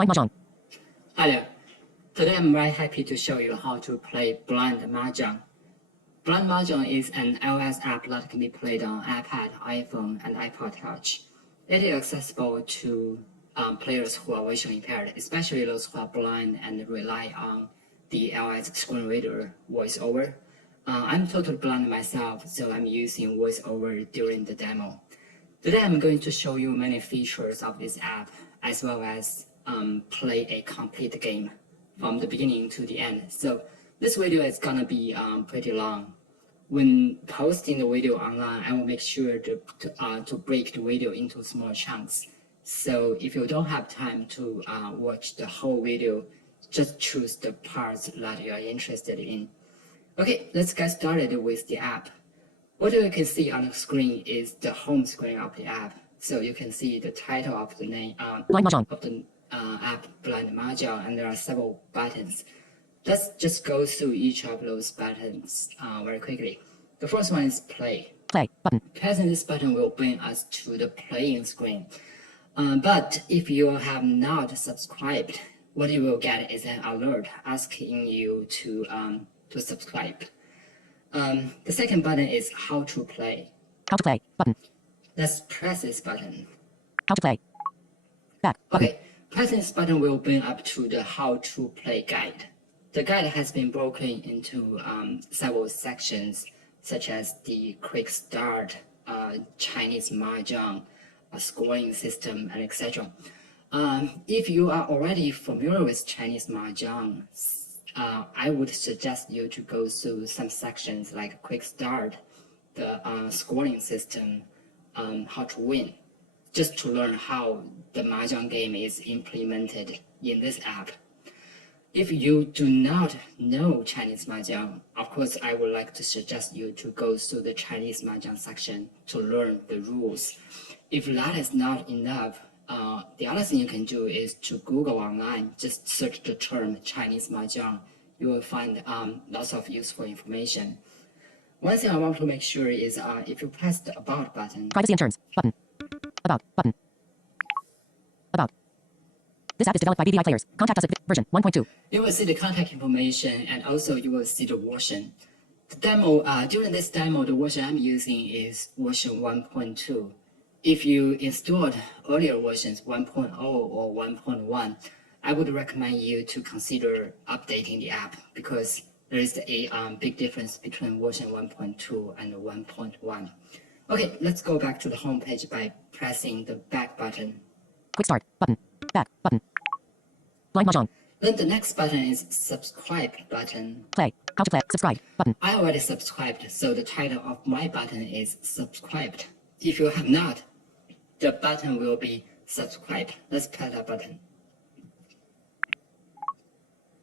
Blind Mahjong. Hi there. Today I'm very happy to show you how to play Blind Mahjong. Blind Mahjong is an iOS app that can be played on iPad, iPhone, and iPod Touch. It is accessible to players who are visually impaired, especially those who are blind and rely on the iOS screen reader voiceover. I'm totally blind myself, so I'm using voiceover during the demo. Today I'm going to show you many features of this app, as well as play a complete game from the beginning to the end. So this video is gonna be pretty long. When posting the video online, I will make sure to break the video into small chunks. So if you don't have time to watch the whole video, just choose the parts that you are interested in. Okay, let's get started with the app. What you can see on the screen is the home screen of the app. So you can see the title of the name Blind Mahjong. of the app, Blind Mahjong, and there are several buttons. Let's just go through each of those buttons very quickly. The first one is play. Play button. Pressing this button will bring us to the playing screen. But if you have not subscribed, what you will get is an alert asking you to subscribe. The second button is how to play. How to play button. Let's press this button. How to play. Back button. Okay, pressing this button will bring up to the how to play guide. The guide has been broken into several sections, such as the quick start, Chinese Mahjong, a scoring system, and etc. If you are already familiar with Chinese Mahjong, I would suggest you to go through some sections like quick start, the scoring system, how to win, just to learn how the Mahjong game is implemented in this app. If you do not know Chinese Mahjong, of course, I would like to suggest you to go through the Chinese Mahjong section to learn the rules. If that is not enough, the other thing you can do is to Google online, just search the term Chinese Mahjong. You will find lots of useful information. One thing I want to make sure is if you press the About button. Privacy and terms button. About button. About. This app is developed by BVI players. Contact us at version 1.2. You will see the contact information, and also you will see the version. The demo, during this demo, the version I'm using is version 1.2. If you installed earlier versions 1.0 or 1.1, I would recommend you to consider updating the app because there is a big difference between version 1.2 and 1.1. Okay, let's go back to the home page by pressing the back button. Quick start button. Back button. Blind Mahjong. Then the next button is subscribe button. Play. How to play. Subscribe button. I already subscribed, so the title of my button is subscribed. If you have not, the button will be subscribe. Let's press that button.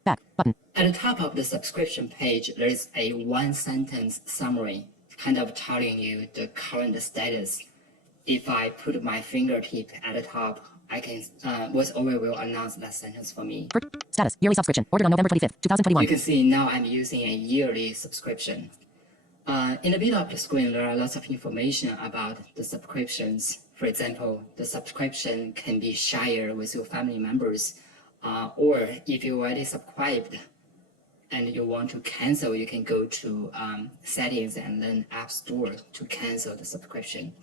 Back button. At the top of the subscription page, there is a one-sentence summary, kind of telling you the current status. If I put my fingertip at the top, I can VoiceOver will announce that sentence for me. Status. Yearly subscription. Ordered on November 25th, 2021. You can see now I'm using a yearly subscription. In the middle of the screen, there are lots of information about the subscriptions. For example, the subscription can be shared with your family members, or if you already subscribed and you want to cancel, you can go to settings and then App Store to cancel the subscription.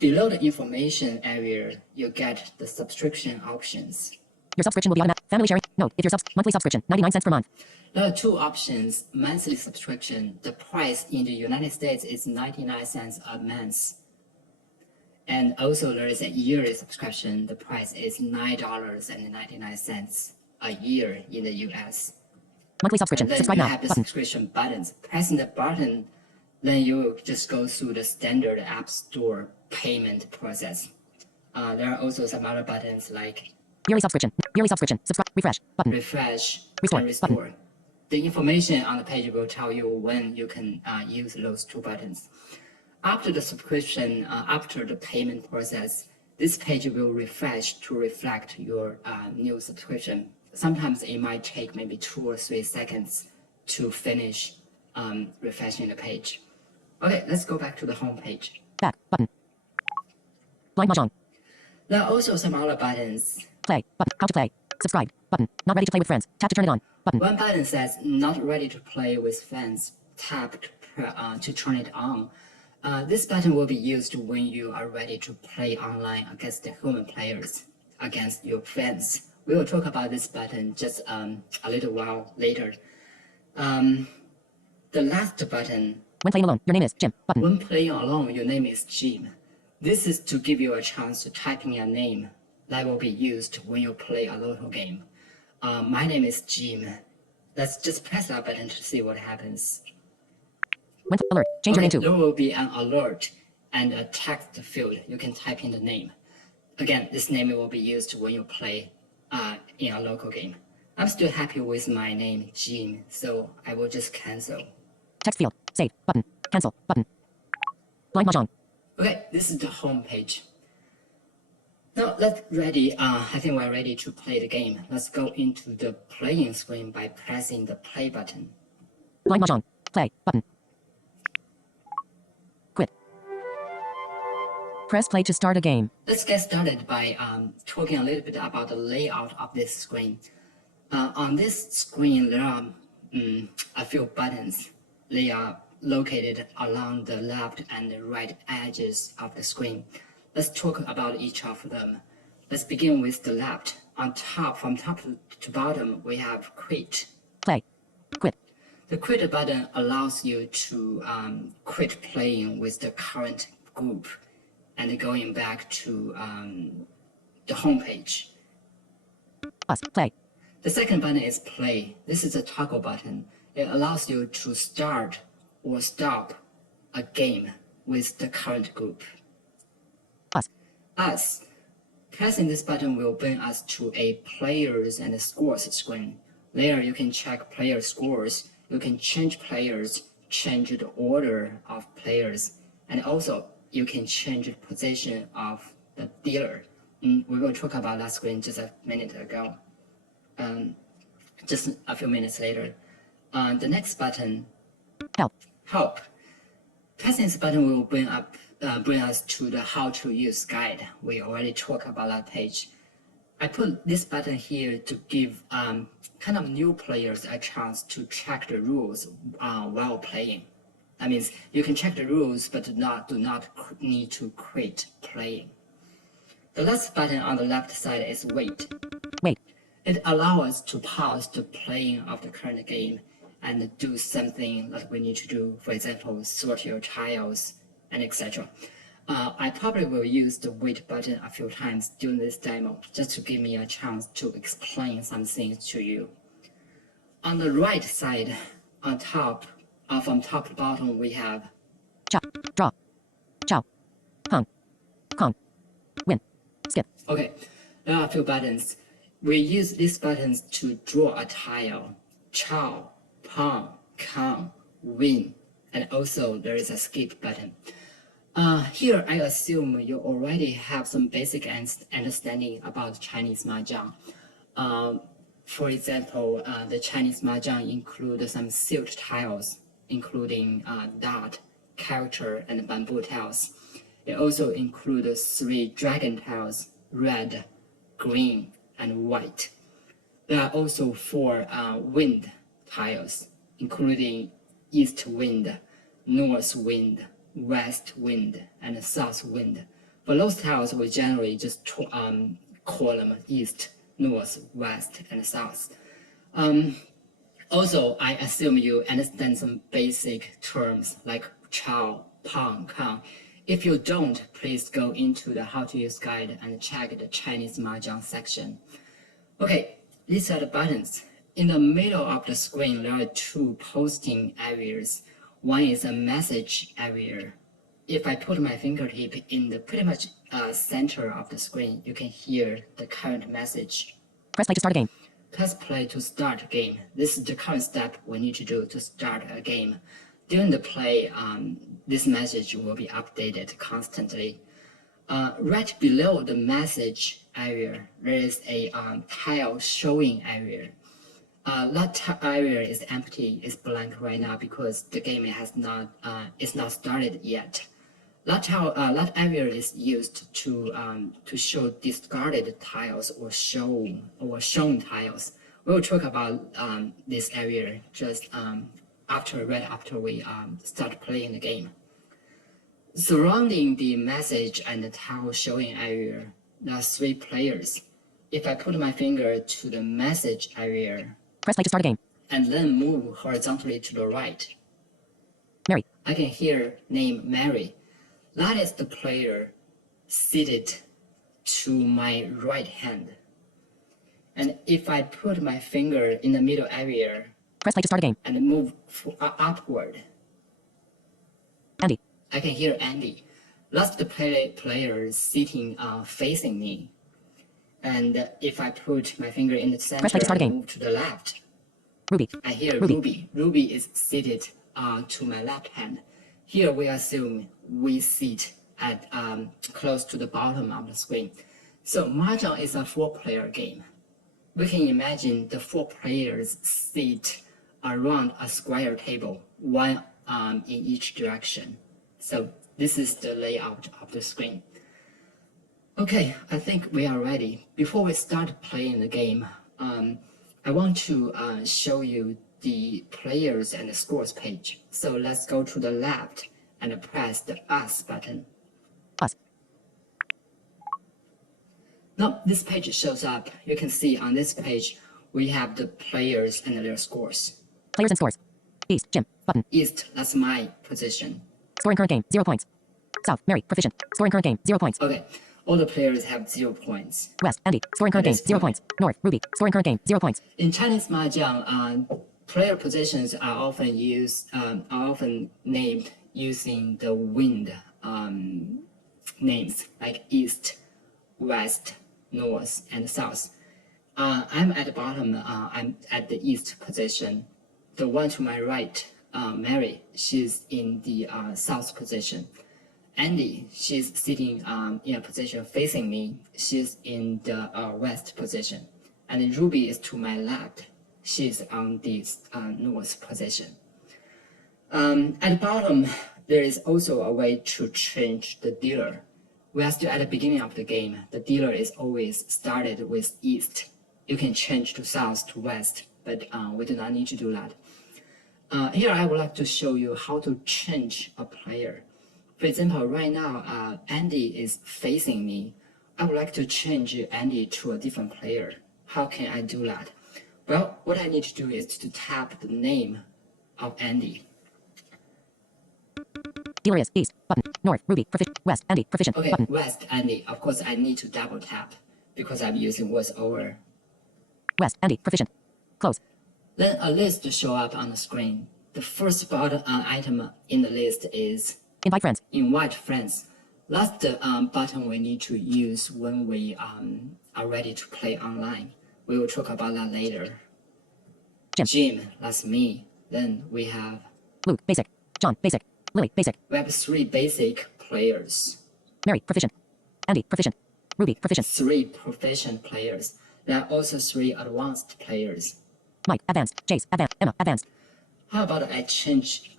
Below the information area, you get the subscription options. Your subscription will be automatic. Family sharing. Note, if your monthly subscription, 99 cents per month. There are two options. Monthly subscription, the price in the United States is 99 cents a month. And also there is a yearly subscription. The price is $9.99 a year in the US. Monthly subscription. And then Subscribe you now have the button. subscription buttons. Pressing the button, then you will just go through the standard App Store payment process. There are also some other buttons like Yearly subscription. Yearly subscription. Subscribe. Refresh button. refresh Restore and restore. The information on the page will tell you when you can use those two buttons. After the subscription, after the payment process, this page will refresh to reflect your new subscription. Sometimes it might take maybe 2 or 3 seconds to finish refreshing the page. Okay, let's go back to the home page. Back button. Blind Mahjong. There are also some other buttons. Play. Button. How to play. Subscribe. Button. Not ready to play with friends. Tap to turn it on. Button. One button says not ready to play with friends. Tap to turn it on. This button will be used when you are ready to play online against the human players, against your friends. We will talk about this button just a little while later. The last button. When playing alone, your name is Jim. Button. When playing alone, your name is Jim. This is to give you a chance to type in your name that will be used when you play a local game. My name is Jim. Let's just press that button to see what happens. When alert, change your name to. There will be an alert and a text field. You can type in the name. Again, this name will be used when you play in a local game. I'm still happy with my name, Jim, so I will just cancel. Text field. Save. Button. Cancel. Button. Blind Mahjong. Okay, this is the home page. Now let's ready. I think we're ready to play the game. Let's go into the playing screen by pressing the play button. Blind Mahjong. Play. Button. Quit. Press play to start a game. Let's get started by talking a little bit about the layout of this screen. On this screen, there are a few buttons. They are located along the left and the right edges of the screen. Let's talk about each of them. Let's begin with the left. On top, from top to bottom, we have quit. Play. Quit. The quit button allows you to quit playing with the current group and going back to the home page. Pause. Play. The second button is play. This is a toggle button. It allows you to start or stop a game with the current group. Us. Pressing this button will bring us to a players and scores screen. There you can check player scores. You can change players, change the order of players, and also you can change the position of the dealer. We will talk about that screen just a minute ago. Just a few minutes later. The next button, Help. Help. Pressing this button will bring us to the how to use guide. We already talked about that page. I put this button here to give kind of new players a chance to check the rules while playing. That means you can check the rules, but do not need to quit playing. The last button on the left side is wait. Wait. It allows us to pause the playing of the current game and do something that we need to do. For example, sort your tiles and etc. I probably will use the wait button a few times during this demo just to give me a chance to explain some things to you. On the right side, on top, from top to bottom, we have Chop. Draw. Chow. Hung. Kong. Win. Skip. Okay, there are a few buttons. We use these buttons to draw a tile. Chow, Pong, Kong, Win, and also there is a skip button. Here, I assume you already have some basic understanding about Chinese Mahjong. For example, the Chinese Mahjong include some sealed tiles, including dot, character, and bamboo tiles. It also includes 3 dragon tiles, red, green, and white. There are also 4 wind tiles, including east wind, north wind, west wind, and south wind. For those tiles, we generally just call them east, north, west, and south. Also, I assume you understand some basic terms like chow, pong, kong. If you don't, please go into the how to use guide and check the Chinese Mahjong section. Okay, these are the buttons. In the middle of the screen, there are 2 posting areas. One is a message area. If I put my fingertip in the pretty much center of the screen, you can hear the current message. Press play to start a game. Press play to start a game. This is the current step we need to do to start a game. During the play, this message will be updated constantly. Right below the message area, there is a tile showing area. That area is empty, is blank right now because the game is not started yet. That area is used to show discarded tiles or shown tiles. We'll talk about this area just right after we start playing the game. Surrounding the message and the tile showing area, there are 3 players. If I put my finger to the message area, press play to start a game. And then move horizontally to the right, Mary. I can hear name Mary. That is the player seated to my right hand. And if I put my finger in the middle area, press play to start a game, and move upward, Andy. I can hear Andy. That's the player sitting facing me. And if I put my finger in the center and move to the left, Ruby. I hear Ruby. Ruby is seated to my left hand. Here we assume we sit at close to the bottom of the screen. So Mahjong is a 4-player game. We can imagine the 4 players sit around a square table, one in each direction. So this is the layout of the screen. Okay, I think we are ready. Before we start playing the game, I want to show you the players and the scores page. So let's go to the left and press the Us button. Us. Now this page shows up. You can see on this page, we have the players and their scores. Players and scores. East, Jim, button. East, that's my position. Scoring current game, 0 points. South, Mary, proficient. Scoring current game, 0 points. Okay, all the players have 0 points. West, Andy, scoring current game, 0 points. North, Ruby, scoring current game, 0 points. In Chinese Mahjong, player positions are often named using the wind names like East, West, North, and South. I'm at the bottom. I'm at the East position. The one to my right, Mary, she's in the South position. Andy, she's sitting in a position facing me. She's in the West position. And Ruby is to my left. She's on the North position. At the bottom, there is also a way to change the dealer. We are still at the beginning of the game. The dealer is always started with East. You can change to South, to West, but we do not need to do that. Here I would like to show you how to change a player. For example, right now, Andy is facing me. I would like to change Andy to a different player. How can I do that? Well, what I need to do is to tap the name of Andy. Dealer is East, button. North, Ruby, proficient. West, Andy, proficient, okay, button. West, Andy. Of course, I need to double tap because I'm using voiceover. West, Andy, proficient. Close. Then a list show up on the screen. The first item in the list is Invite friends. Invite friends. That's the button we need to use when we are ready to play online. We will talk about that later. Jim, that's me. Then we have Luke, basic. John, basic. Lily, basic. We have 3 basic players. Mary, proficient. Andy, proficient. Ruby, proficient. 3 proficient players. There are also 3 advanced players. Mike, advanced. Jace, advanced. Emma, advanced. How about I change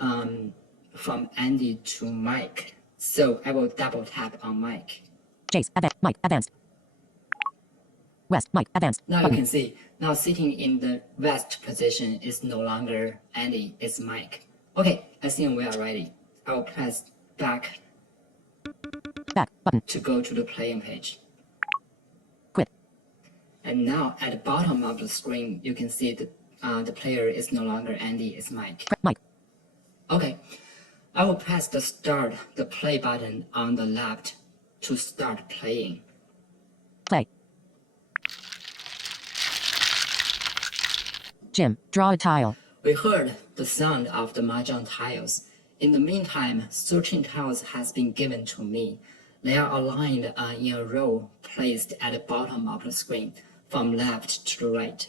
from Andy to Mike? So I will double tap on Mike. Jace, advanced. Mike, advanced. West, Mike, advanced. Now button. you can see, now sitting in the West position is no longer Andy, it's Mike. Okay, I think we are ready. I will press back button to go to the playing page. Quit. And now at the bottom of the screen, you can see that the player is no longer Andy, it's Mike. Mike. Okay, I will press the play button on the left to start playing. Play. Jim, draw a tile. We heard the sound of the Mahjong tiles. In the meantime, 13 tiles has been given to me. They are aligned in a row placed at the bottom of the screen, from left to the right.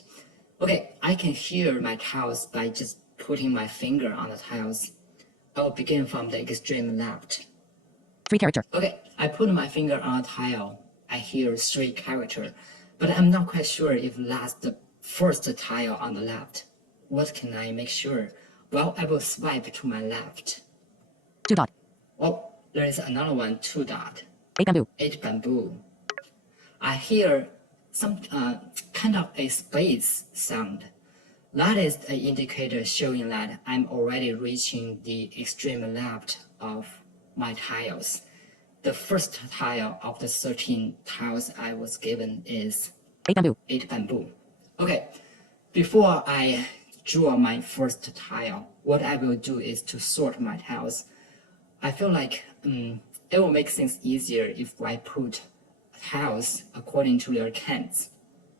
Okay, I can hear my tiles by just putting my finger on the tiles. I will begin from the extreme left. 3 character. Okay, I put my finger on a tile. I hear 3 character, but I'm not quite sure if that's the first tile on the left. What can I make sure? Well, I will swipe to my left. 2 dot. Oh, There is another one, 2 dot, 8 bamboo. 8 bamboo. I hear some kind of a space sound. That is an indicator showing that I'm already reaching the extreme left of my tiles. The first tile of the 13 tiles I was given is 8 bamboo. 8 bamboo. Okay, before I draw my first tile, what I will do is to sort my tiles. I feel like it will make things easier if I put tiles according to their counts,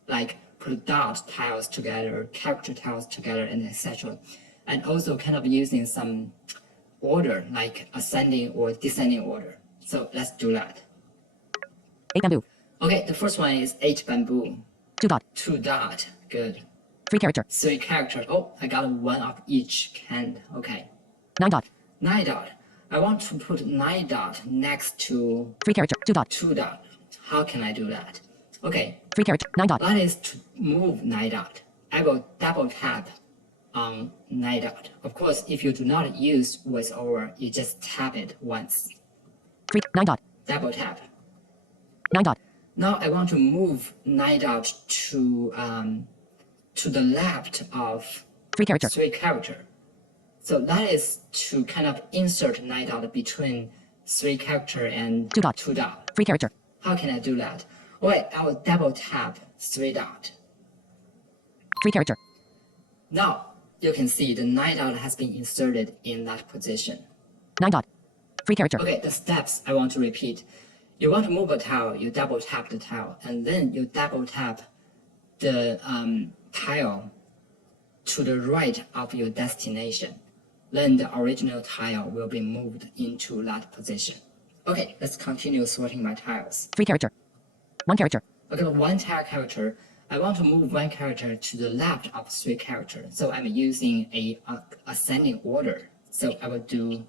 like put dot tiles together, character tiles together, and etc. And also kind of using some order, like ascending or descending order. So let's do that. 8 bamboo. Okay, the first one is 8 bamboo. 2 dot. 2 dot, good. 3 character. 3 character. Oh, I got one of each kind. Okay. 9 dot. 9 dot. I want to put 9 dot next to 3 character. 2 dot. 2 dot. How can I do that? Okay, 3 character. 9 dot. that is to move 9 dot. I will double tap on 9 dot. Of course, if you do not use voiceover, you just tap it once. 3 9 dot. Double tap. 9 dot. Now I want to move 9 dot to the left of 3 character. 3 character. So that is to kind of insert 9 dot between 3 character and 2 dot. 2 dot. 3 character. How can I do that? Wait, I will double tap 3 dot. 3 character. Now you can see the 9 dot has been inserted in that position. 9 dot. 3 character. Okay, the steps I want to repeat. You want to move a tile, you double tap the tile, and then you double tap the tile to the right of your destination. Then the original tile will be moved into that position. Okay, let's continue sorting my tiles. 3 character. 1 character. Okay, 1 tile character. I want to move 1 character to the left of 3 characters. So I'm using a ascending order. So I will do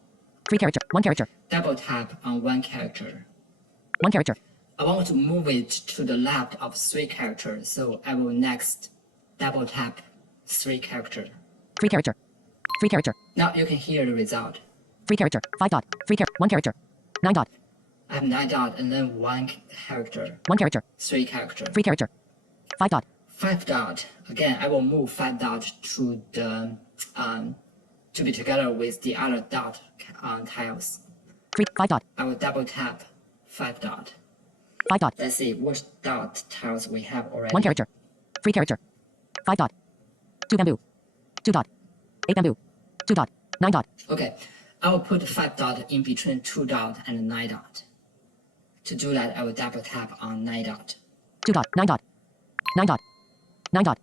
3 character. 1 character. double tap on 1 character. 1 character. I want to move it to the left of 3 characters. So I will next double tap 3 character. 3 character. 3 character. Now you can hear the result. 3 character. 5 dot. 3 character. 1 character. 9 dot. I have 9 dot and then 1 character. 1 character. 3 character. 3 character. 5 dot. 5 dot. Again, I will move 5 dot to the to be together with the other dot tiles. 5 dot. I will double tap 5 dot. 5 dot. Let's see what dot tiles we have already. 1 character. 3 character. 5 dot. 2 bamboo. 2 dot. 8 bamboo. 2 dot. 9 dot. Okay, I will put 5 dot in between 2 dot and 9 dot. To do that, I will double tap on 9 dot. 2 dot. 9 dot. 9 dot. 9 dot.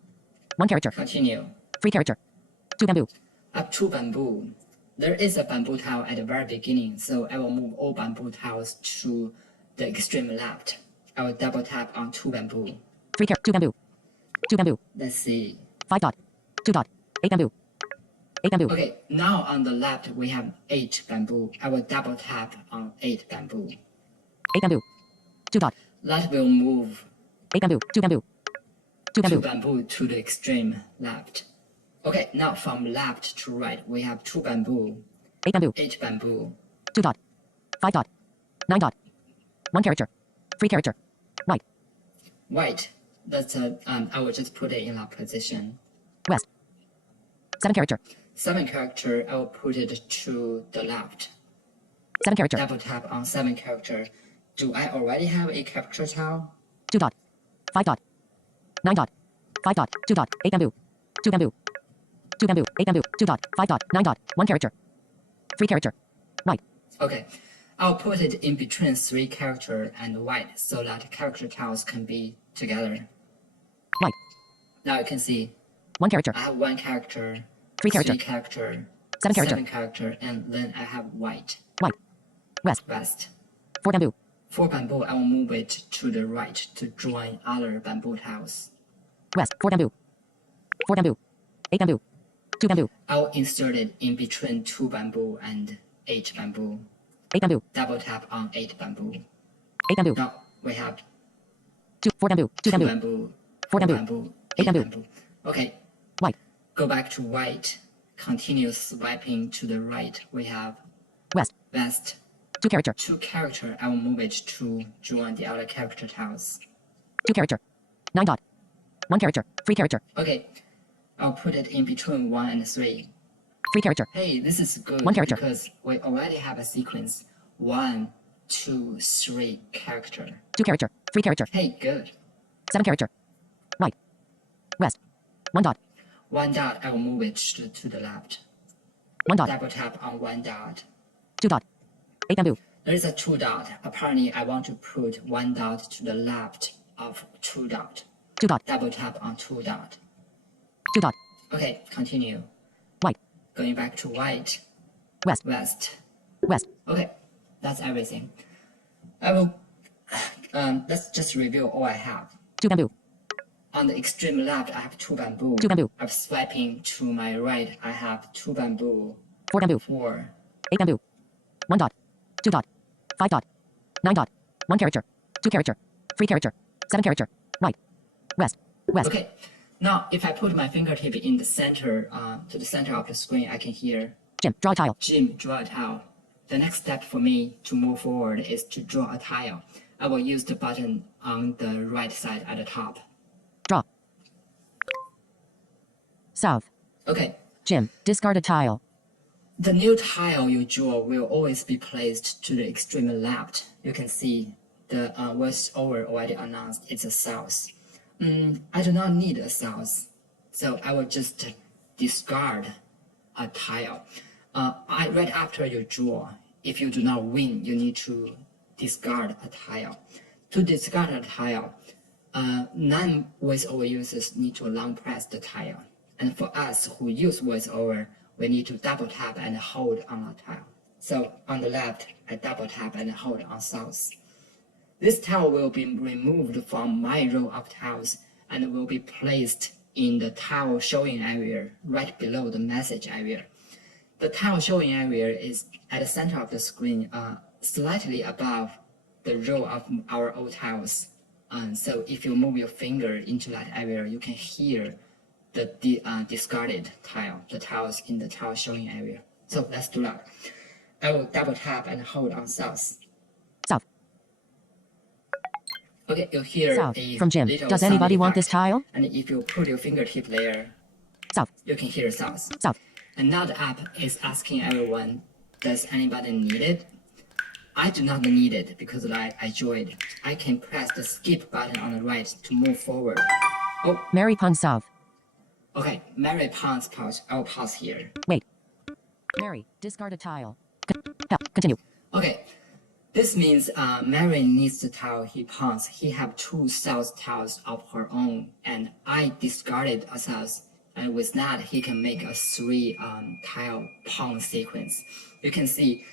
1 character. Continue. 3 character. 2 bamboo. I have 2 bamboo. There is a bamboo tile at the very beginning, so I will move all bamboo tiles to the extreme left. I will double tap on 2 bamboo. 3 character. 2 bamboo. 2 bamboo. Let's see. 5 dot. 2 dot. 8 bamboo. 8 bamboo. Okay, now on the left we have 8 bamboo. I will double tap on 8 bamboo. 8 bamboo. 2 dot. That will move 8 bamboo. 2 bamboo. 2 2 bamboo. bamboo to the extreme left. Okay, now from left to right we have 2 bamboo, 8 bamboo. 8 bamboo. 2 dot. 5 dot. 9 dot. 1 character. 3 character. White. White. That's I will just put it in that position. West. 7 character. 7 character, I will put it to the left. 7 character. Double tap on 7 character. Do I already have a character tile? 2 dot. 5 dot. 9 dot. 5 dot. 2 dot. 8 bamboo. 2 bamboo. 2 bamboo. 8 bamboo. 2 dot. 5 dot. 9 dot. 1 character. 3 character. White. Okay. I'll put it in between 3 character and white so that character tiles can be together. White. Now you can see 1 character. I have 1 character, 3 character. 3 character, 7 character. 7 character, and then I have white. White. West. West. 4 bamboo. 4 bamboo, I will move it to the right to join other bamboo tiles. West. 4 bamboo. 4 bamboo. 8 bamboo. 2 bamboo. I will insert it in between 2 bamboo and 8 bamboo. 8 bamboo. Double tap on 8 bamboo. 8 bamboo. Now we have 4 bamboo. 2 2 bamboo. bamboo, 4 bamboo. 8 8 bamboo. bamboo. Okay, White. go back to white. Continue swiping to the right. We have West. west. 2 character. 2 character, I will move it to join the other character tiles. 2 character. 9 dot. 1 character. 3 character. Okay, I'll put it in between 1 and 3. 3 character. Hey, this is good 1 character. because we already have a sequence. 1, 2, 3 character. 2 character. 3 character. Hey, good. 7 character. Right. West. 1 dot. 1 dot, I will move it to the left. 1 dot. Double tap on 1 dot. 2 dot. 8 bamboo. There is a 2 dot. Apparently, I want to put 1 dot to the left of 2 dot. 2 dot. Double tap on 2 dot. 2 dot. Okay, continue. White. Going back to white. West. West. West. Okay, that's everything. I will. Let's just review all I have. 2 bamboo. On the extreme left, I have 2 bamboo. 2 bamboo. I'm swiping to my right. I have 2 bamboo. 4 bamboo. 4. 8 bamboo. 1 dot. 2 dot. 5 dot. 9 dot. 1 character. 2 character. 3 character. 7 character. Right. West. West. Okay. Now, if I put my fingertip in the center, to the center of the screen, I can hear Jim, draw a tile. Jim draw a tile. The next step for me to move forward is to draw a tile. I will use the button on the right side at the top. Draw. South. Okay. Jim, discard a tile. The new tile you draw will always be placed to the extreme left. You can see the voiceover already announced it's a south. I do not need a south, so I will just discard a tile. Right after you draw, if you do not win, you need to discard a tile. To discard a tile, non-voiceover users need to long press the tile. And for us who use voiceover, we need to double tap and hold on a tile. So on the left, I double tap and hold on south. This tile will be removed from my row of tiles and will be placed in the tile showing area right below the message area. The tile showing area is at the center of the screen, slightly above the row of our old tiles. So if you move your finger into that area, you can hear the discarded tile, the tiles in the tile showing area. So let's do that. I will double tap and hold on south. South. Okay, you hear South. a From Jim. little Does sound anybody want effect. this tile? And if you put your fingertip there, South. you can hear south. South. And now the app is asking everyone, does anybody need it? I do not need it because I joined. I can press the skip button on the right to move forward. Oh, Mary Pond South. okay, Mary Pond's pause. I'll pause here. Wait. Mary, discard a tile. Continue. Okay, this means Mary needs the tile he pawns. He have 2 south tiles of her own, and I discarded a south. And with that, he can make a 3 tile pawn sequence. You can see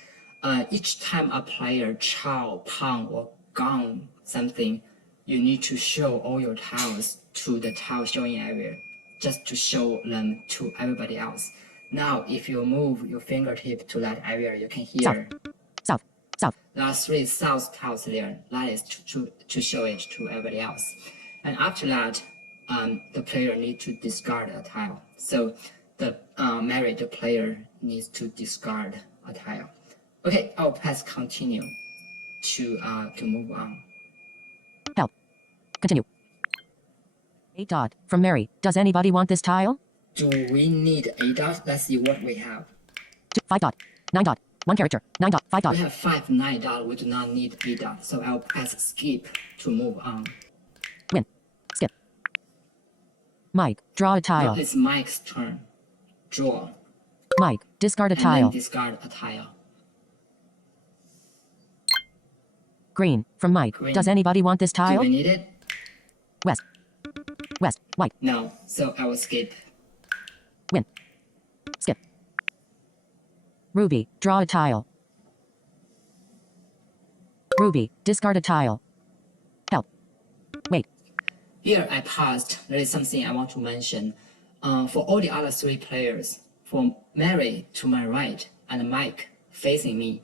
each time a player chow, pawn, or gone something, you need to show all your tiles to the tile showing area, just to show them to everybody else. Now, if you move your fingertip to that area, you can hear South. South. there are 3 south tiles there. That is to show it to everybody else. And after that, the player needs to discard a tile. So the player needs to discard a tile. Okay, I'll press continue to move on. Help. Continue. 8 dot. From Mary. Does anybody want this tile? Do we need a dot? Let's see what we have. 5 dot. 9 dot. 1 character. 9 dot. 5 dot. We have 5, 9 dot. We do not need a dot. So I'll press skip to move on. Win. Skip. Mike, draw a Now tile. it's Mike's turn. Draw. Mike, discard a And tile. then discard a tile. Green. From Mike. Green. Does anybody want this Do tile? we need it? West. West. White. No. So I will skip. Win. Skip. Ruby, draw a tile. Ruby, discard a tile. Help. Wait. Here I paused. There is something I want to mention. For all the other 3 players, from Mary to my right and Mike facing me,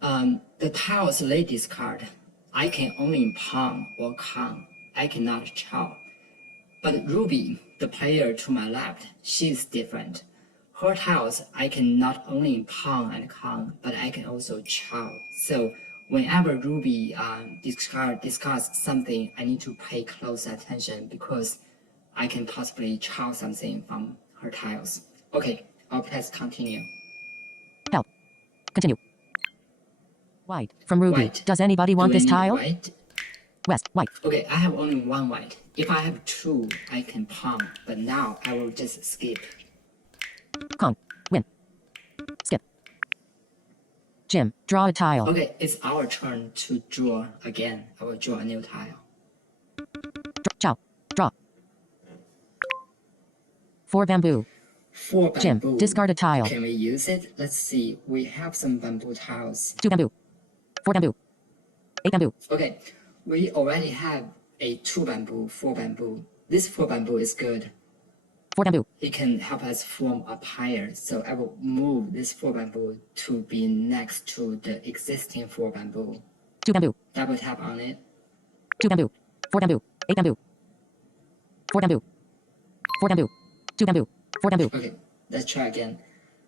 the tiles they discard, I can only pawn or con. I cannot chow. But Ruby, the player to my left, she's different. her tiles, I can not only pawn and con, but I can also chow. So whenever Ruby discards something, I need to pay close attention because I can possibly chow something from her tiles. Okay, I'll press continue. Help. Continue. White. From Ruby. White. Does anybody want Do I this need tile? White? West. White. Okay, I have only one white. If I have two, I can pawn, but now I will just skip. Con. Win. Skip. Jim. Draw a tile. Okay, it's our turn to draw again. I will draw a new tile. Chow. Draw. 4 bamboo. 4 Jim. bamboo. Discard a tile. Can we use it? Let's see. We have some bamboo tiles. 2 bamboo. 4 bamboo. 8 bamboo. Okay, we already have a 2 bamboo, 4 bamboo. This 4 bamboo is good. 4 bamboo. It can help us form a pyre. So I will move this 4 bamboo to be next to the existing 4 bamboo. 2 bamboo. Double tap on it. 2 bamboo. 4 bamboo. 8 bamboo. 4 bamboo. 4 bamboo. 2 bamboo. 4 bamboo. Okay, let's try again.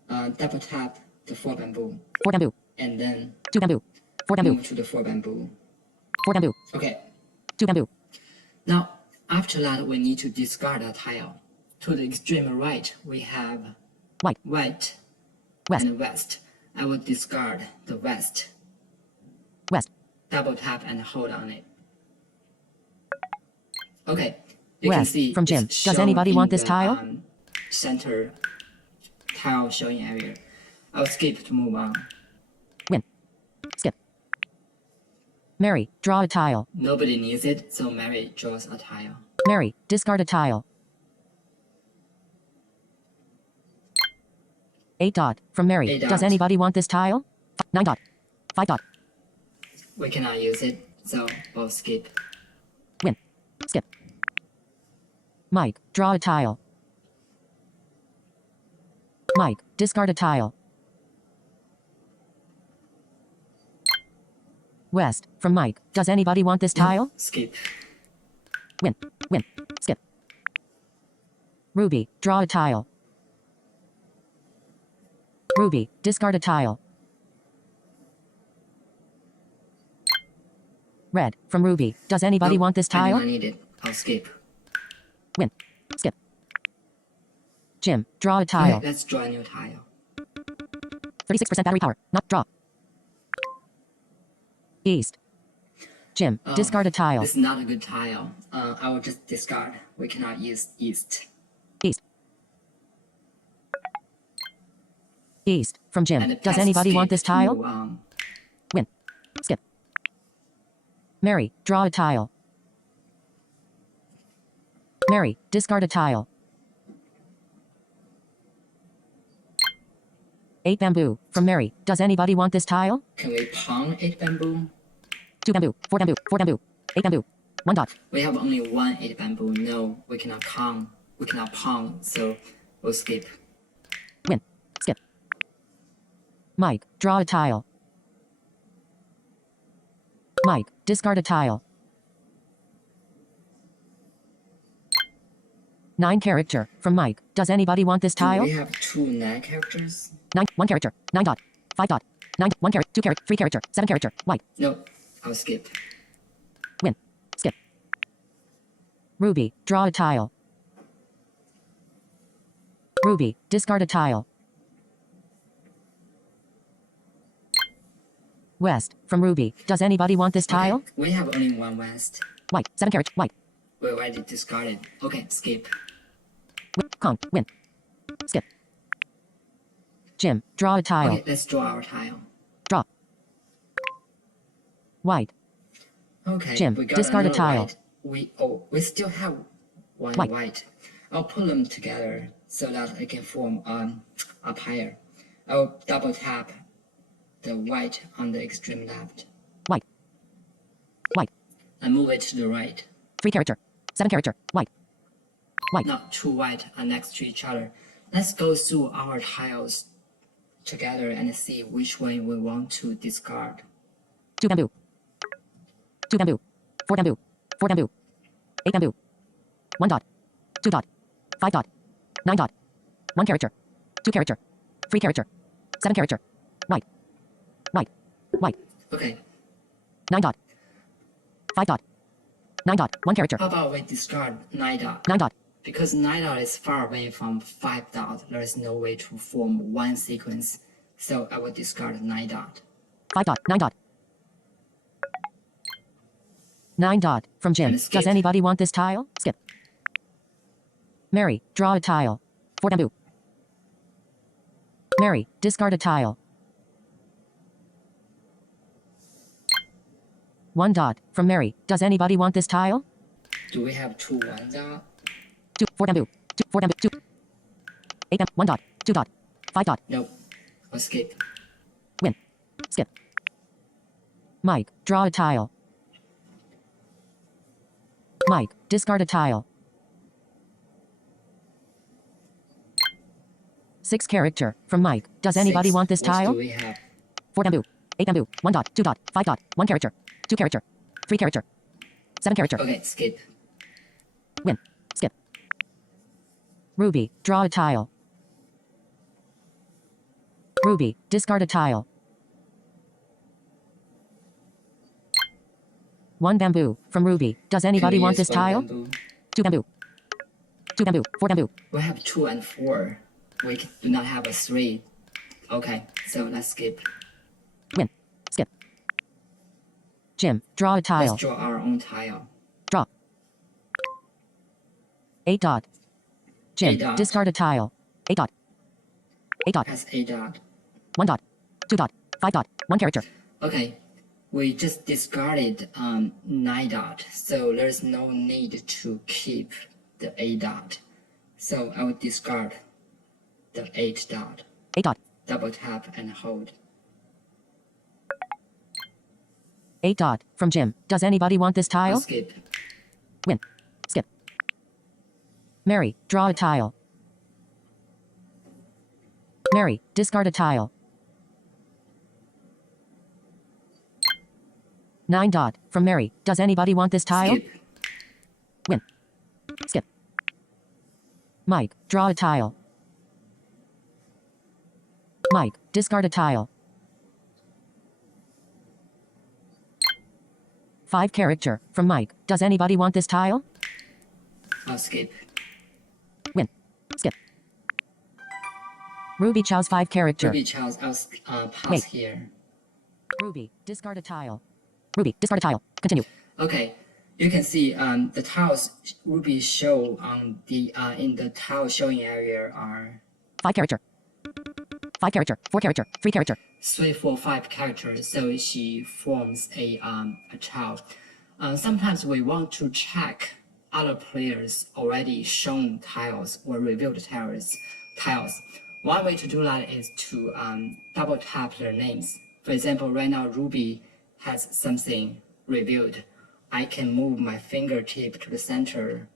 Double tap the 4 bamboo. 4 bamboo. And then 2 bamboo. 4 bamboo. move to the 4 bamboo. 4 bamboo. Okay, 2 bamboo. now after that we need to discard a tile. To the extreme right, we have White. white West. and west. I will discard the west. West. Double tap and hold on it. Okay, you can West. see From Jim. it's Does shown anybody in want this the, tile? Center tile showing area. I'll skip to move on. Win. Skip. Mary. Draw a tile. Nobody needs it, so Mary draws a tile. Mary. Discard a tile. 8 dot. From Mary. 8 Does dot. anybody want this tile? 9 dot. 5 dot. We cannot use it, so we'll skip. Win. Skip. Mike. Draw a tile. Mike. Discard a tile. West. From Mike. Does anybody want this tile? Skip. Win. Win. Skip. Ruby. Draw a tile. Ruby. Discard a tile. Red. From Ruby. Does anybody No, want this I do tile? not need it. I'll skip. Win. Skip. Jim. Draw a tile. Okay, let's draw a new tile. 36% battery power. Not draw. East. Jim. Discard a tile. This is not a good tile. I will just discard. We cannot use east. East. East. From Jim. And Does press anybody escape want this to tile? move on. Win. Skip. Mary. Draw a tile. Mary. Discard a tile. 8 bamboo. From Mary. Does anybody want this tile? Can we pawn 8 bamboo? 2 bamboo. 4 bamboo. 4 bamboo. 8 bamboo. 1 dot. We have only 1 8 bamboo. No, we cannot pawn. We cannot pawn, so we'll skip. Win. Skip. Mike. Draw a tile. Mike. Discard a tile. 9 character. From Mike. Does anybody want this Do tile? we have 2 9 characters? 9. 1 character. 9 dot. 5 dot. 9. 1 character. 2 character. 3 character. 7 character. White. No, I'll skip. Win. Skip. Ruby. Draw a tile. Ruby. Discard a tile. West. From Ruby. Does anybody want this tile? Okay, we have only 1 west. White. 7 character. White. We already discarded. Okay, skip. Win. Con. Win. Skip. Jim. Draw a tile. Okay, let's draw our tile. Draw. White. Okay, Jim, we got discard a another tile. White. We still have 1 White. white. I'll put them together so that it can form a pyre. I'll double tap the white on the extreme left White. White. and move it to the right. 3 character. 7 character. White. White. Now 2 white are next to each other. Let's go through our tiles together and see which one we want to discard. 2 bamboo. 2 bamboo. 4 bamboo. 4 bamboo. 8 bamboo. 1 dot. 2 dot. 5 dot. 9 dot. 1 character. 2 character. 3 character. 7 character. White. White. White. Okay. 9 dot. 5 dot. 9 dot. 1 character. How about we discard 9 dot? 9 dot. Because 9 dot is far away from 5 dot, there is no way to form one sequence. So I will discard 9 dot. 5 dot. 9 dot. 9 dot. From Jim. And skip. Does anybody want this tile? Skip. Mary, draw a tile. For bamboo. Mary, discard a tile. 1 dot. From Mary. Does anybody want this tile? Do we have 2 1 dot? 2 for bamboo. 2 for bamboo. 2. 8 1 dot. 2 dot. 5 dot. Nope. I'll skip. Win. Skip. Mike, draw a tile. Mike, discard a tile. 6 character. From Mike. Does anybody 6. want this What tile? do we have? 4 bamboo. 8 bamboo. 1 dot. 2 dot. 5 dot. 1 character. 2 character. 3 character. 7 character. Okay, skip. Win. Skip. Ruby, draw a tile. Ruby, discard a tile. 1 bamboo. From Ruby. Does anybody Can we want use this one tile? bamboo? 2 bamboo. 2 bamboo. 4 bamboo. We have 2 and 4. We do not have a 3. Okay, so let's skip. Win. Skip. Jim, draw a tile. Let's draw our own tile. Draw. 8 dot. Jim, 8 dot. discard a tile. 8 dot. 8 dot. Has 8 dot. 1 dot. 2 dot. 5 dot. 1 character. Okay, we just discarded 9 dot, so there's no need to keep the 8 dot. So I will discard the 8 dot. 8 dot. Double tap and hold. 8 dot. From Jim. Does anybody want this I'll tile? skip. Win. Skip. Mary, draw a tile. Mary, discard a tile. 9 dot. From Mary. Does anybody want this tile? Skip. Win. Skip. Mike, draw a tile. Mike, discard a tile. 5 character. From Mike. Does anybody want this tile? I'll skip. Win. Skip. Ruby Chow's 5 character. Ruby Charles, I'll pause Wait. here. Ruby, discard a tile. Ruby, discard a tile. Continue. Okay, you can see the tiles Ruby show on the in the tile showing area are 5 character. 5 character. 4 character. 3 character. 3, 4, 5 characters, so she forms a child. Sometimes we want to check other players already shown tiles or revealed tiles. One way to do that is to double tap their names. For example, right now Ruby has something revealed. I can move my fingertip to the center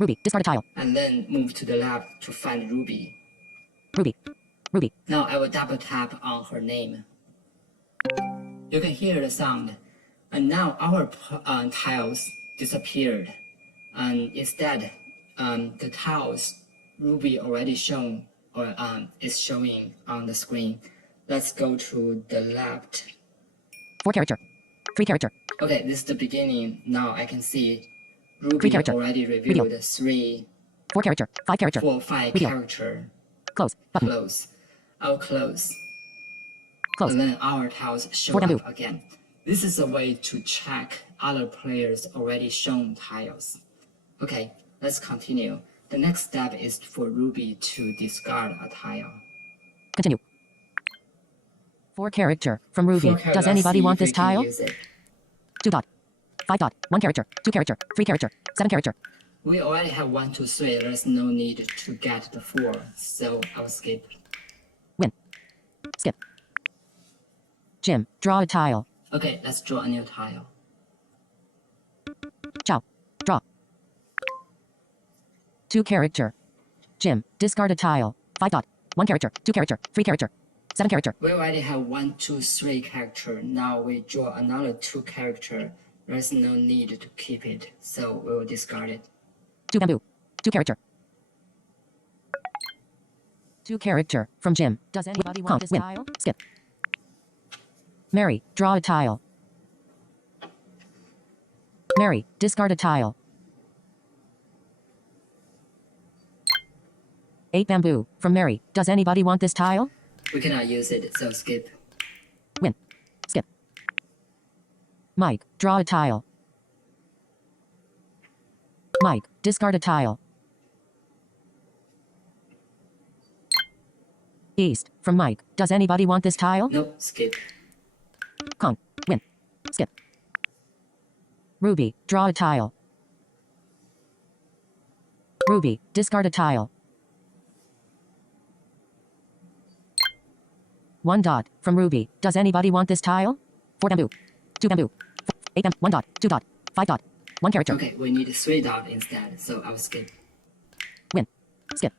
Ruby, discard a tile. and then move to the left to find Ruby. Ruby. Ruby. Now I will double tap on her name. You can hear the sound. And now our tiles disappeared. And instead, the tiles Ruby already shown or is showing on the screen. Let's go to the left. 4 character. 3 character. Okay, this is the beginning. Now I can see 3 Ruby character. already revealed 3, 4 character. 5 character. 4, 5 Video. character. Close. Button. Close. I'll close. Close. And then our tiles show For bamboo. up again. This is a way to check other players already shown tiles. Okay, let's continue. The next step is for Ruby to discard a tile. Continue. 4 character. From Ruby. 4 character, Does let's anybody see want if this we can tile? use it. 2 dot. 5 dot. 1 character. 2 character. 3 character. 7 character. We already have 1, 2, 3. There's no need to get the 4, so I'll skip. Win. Skip. Jim, draw a tile. Okay, let's draw a new tile. Chow. Draw. 2 character. Jim, discard a tile. 5 dot. 1 character. 2 character. 3 character. 7 character. We already have 1, 2, 3 character. Now we draw another 2 character. There's no need to keep it, so we will discard it. 2 bamboo. 2 character. 2 character. From Jim. Does anybody want this tile? Skip. Mary, draw a tile. Mary, discard a tile. 8 bamboo. From Mary. Does anybody want this tile? We cannot use it, so skip. Win. Skip. Mike, draw a tile. Mike, discard a tile. East. From Mike. Does anybody want this tile? Nope, skip. Kong. Win. Skip. Ruby, draw a tile. Ruby, discard a tile. 1 dot. From Ruby. Does anybody want this tile? 4 bamboo. 2 bamboo. 8 bamboo. 1 dot. 2 dot. 5 dot. 1 character. Okay, we need 3 dot instead, so I'll skip. Win. Skip.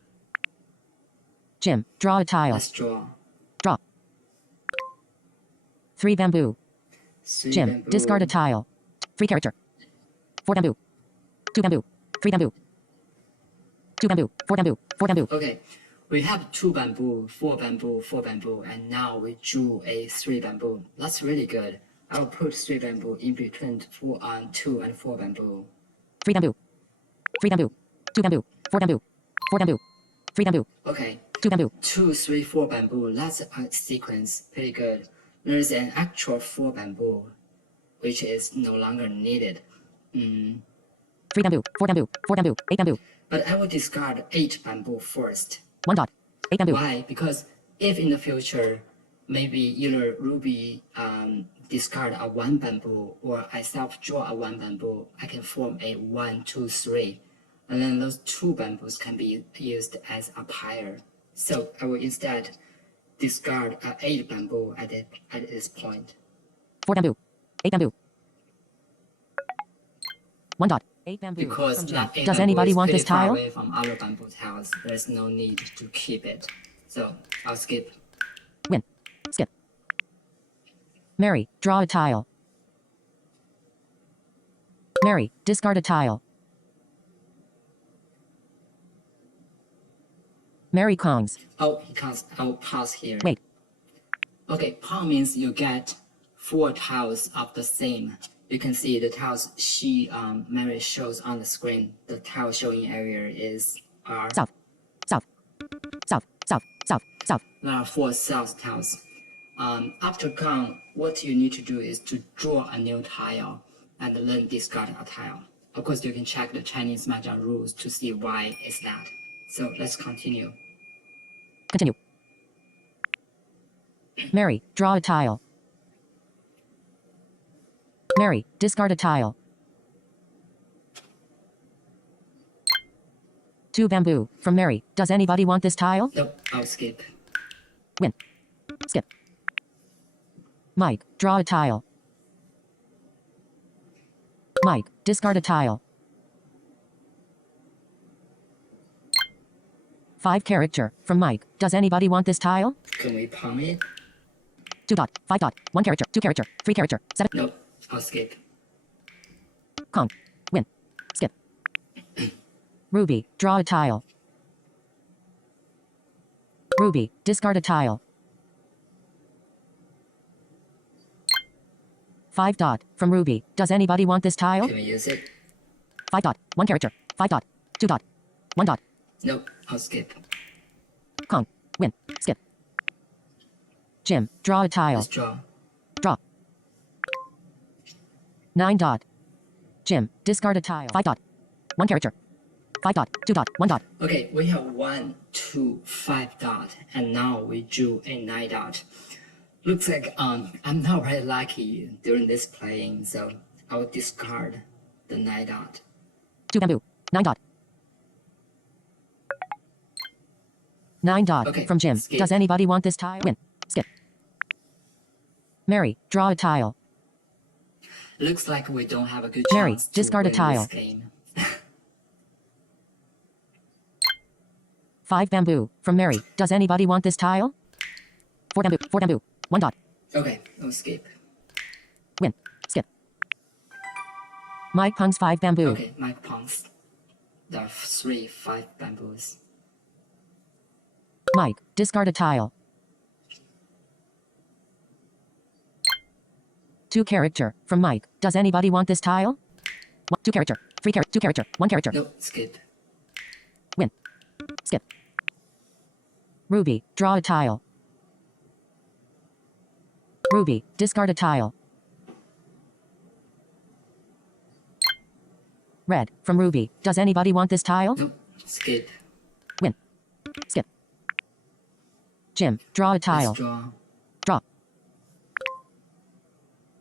Jim, draw a tile. Let's draw. Draw. 3 bamboo. 3 Jim, bamboo. discard a tile. 3 character. 4 bamboo. 2 bamboo. 3 bamboo. 2 bamboo. 4 bamboo. 4 bamboo. Okay, we have 2 bamboo, 4 bamboo, 4 bamboo, and now we drew a 3 bamboo. That's really good. I'll put 3 bamboo in between 2 and 4 bamboo. 3 bamboo. 3 bamboo. 2 bamboo. 4 bamboo. 4 bamboo. 3 bamboo. Okay, 2 bamboo. 2, 3, 4 bamboo. That's a sequence. Pretty good. There's an actual 4 bamboo, which is no longer needed. 3 bamboo. 4 bamboo. 4 bamboo. 8 bamboo. But I will discard 8 bamboo first. 1 dot. 8 bamboo. Why? Because if in the future, maybe either Ruby discard a 1 bamboo or I self-draw a 1 bamboo, I can form a 1, 2, 3. And then those 2 bamboos can be used as a pair. So I will instead discard 8 bamboo at this point. 4 bamboo. 8 bamboo. 1 dot. 8 bamboo. Because From Jim. that 8 Does bamboo anybody is want pretty this far tile? away from other bamboo tiles, there's no need to keep it. So I'll skip. Win. Skip. Mary, draw a tile. Mary, discard a tile. Mary Kongs. Oh, I'll pause here. Wait. Okay, pawn means you get 4 tiles of the same. You can see the tiles Mary shows on the screen. The tile showing area is R. South. South. South. South. South. South. There are 4 south tiles. After Gone, what you need to do is to draw a new tile and then discard a tile. Of course, you can check the Chinese Mahjong rules to see why is that. So let's continue. Continue. Mary, draw a tile. Mary, discard a tile. 2 bamboo. From Mary. Does anybody want this tile? Nope, I'll skip. Win. Skip. Mike, draw a tile. Mike, discard a tile. 5 character. From Mike. Does anybody want this tile? Can we pawn it? 2 dot. 5 dot. 1 character. 2 character. 3 character. 7. Nope, I'll skip. Kong. Win. Skip. Ruby, draw a tile. Ruby, discard a tile. 5 dot. From Ruby. Does anybody want this tile? Can we use it? 5 dot. 1 character. 5 dot. 2 dot. 1 dot. Nope, I'll skip. Kong. Win. Skip. Jim, draw a tile. Let's draw. Draw. 9 dot. Jim, discard a tile. 5 dot. 1 character. 5 dot. 2 dot. 1 dot. Okay, we have 1, 2, 5 dot, and now we drew a 9 dot. Looks like I'm not very lucky during this playing, so I will discard the 9 dot. 2 bamboo. 9 dot. 9 dot. Okay, From Jim. skip. Does anybody want this tile? Win. Skip. Mary, draw a tile. Looks like we don't have a good Mary, chance to discard a win tile. this game. 5 bamboo. From Mary. Does anybody want this tile? 4 bamboo. 4 bamboo. 1 dot. Okay, no skip. Win. Skip. Mike pungs 5 bamboo. Okay, Mike pawns. There are 3, 5 bamboos. Mike, discard a tile. 2 character from Mike. Does anybody want this tile? 2 character. 3 character. 2 character. 1 character. No, skip. Win. Skip. Ruby, draw a tile. Ruby, discard a tile. Red, from Ruby. Does anybody want this tile? No, skip. Win. Skip. Jim, draw a tile. Let's draw. Draw.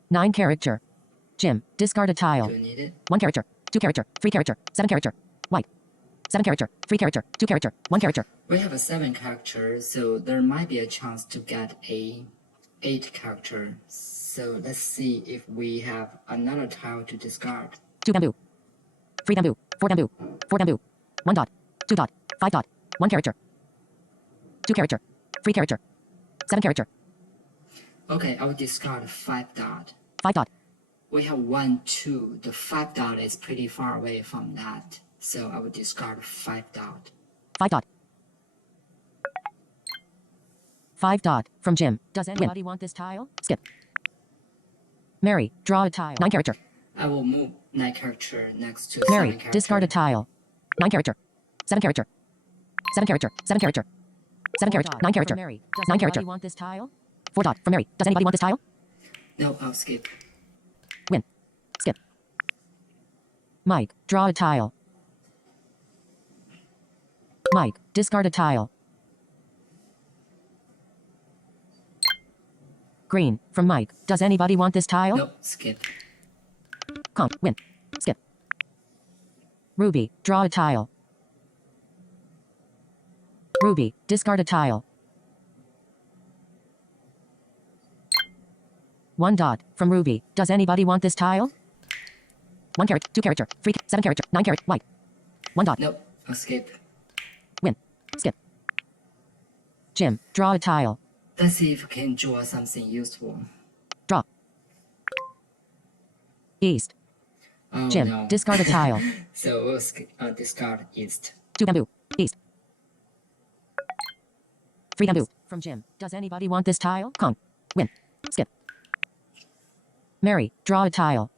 9 character. Jim, discard a tile. Do you need it? 1 character. 2 character. 3 character. 7 character. White. 7 character. 3 character. 2 character. 1 character. We have a 7 character, so there might be a chance to get a 8 character. So let's see if we have another tile to discard. 2 bamboo. 3 bamboo. 4 bamboo. 4 bamboo. 1 dot. 2 dot. 5 dot. 1 character. 2 character. 3 character. 7 character. Okay, I will discard 5 dot. 5 dot. We have 1, 2. The 5 dot is pretty far away from that. So I will discard 5 dot. 5 dot. 5 dot from Jim. Does anybody want this tile? Skip. Mary, draw a tile. 9 character. I will move 9 character next to Mary, 7 character. discard a tile. 9 character. 7 character. 7 character. 7 character. 7 character. 9 character. Mary, 9 character. Want this tile? 4 dot from Mary. Does anybody want this tile? No, I'll skip. Win. Skip. Mike, draw a tile. Mike, discard a tile. Green, from Mike. Does anybody want this tile? No, skip. Conk, win. Skip. Ruby, draw a tile. Ruby, discard a tile. 1 dot from Ruby. Does anybody want this tile? 1 character, 2 character, 3, 7 character, 9 character, white. 1 dot. No, I'll skip. Win. Skip. Jim, draw a tile. Let's see if we can draw something useful. Draw. East. Oh, Jim, no. discard a tile. So we'll discard east. 2 bamboo. East. 3 bamboo. From Jim. Does anybody want this tile? Conk. Win. Skip. Mary, draw a tile.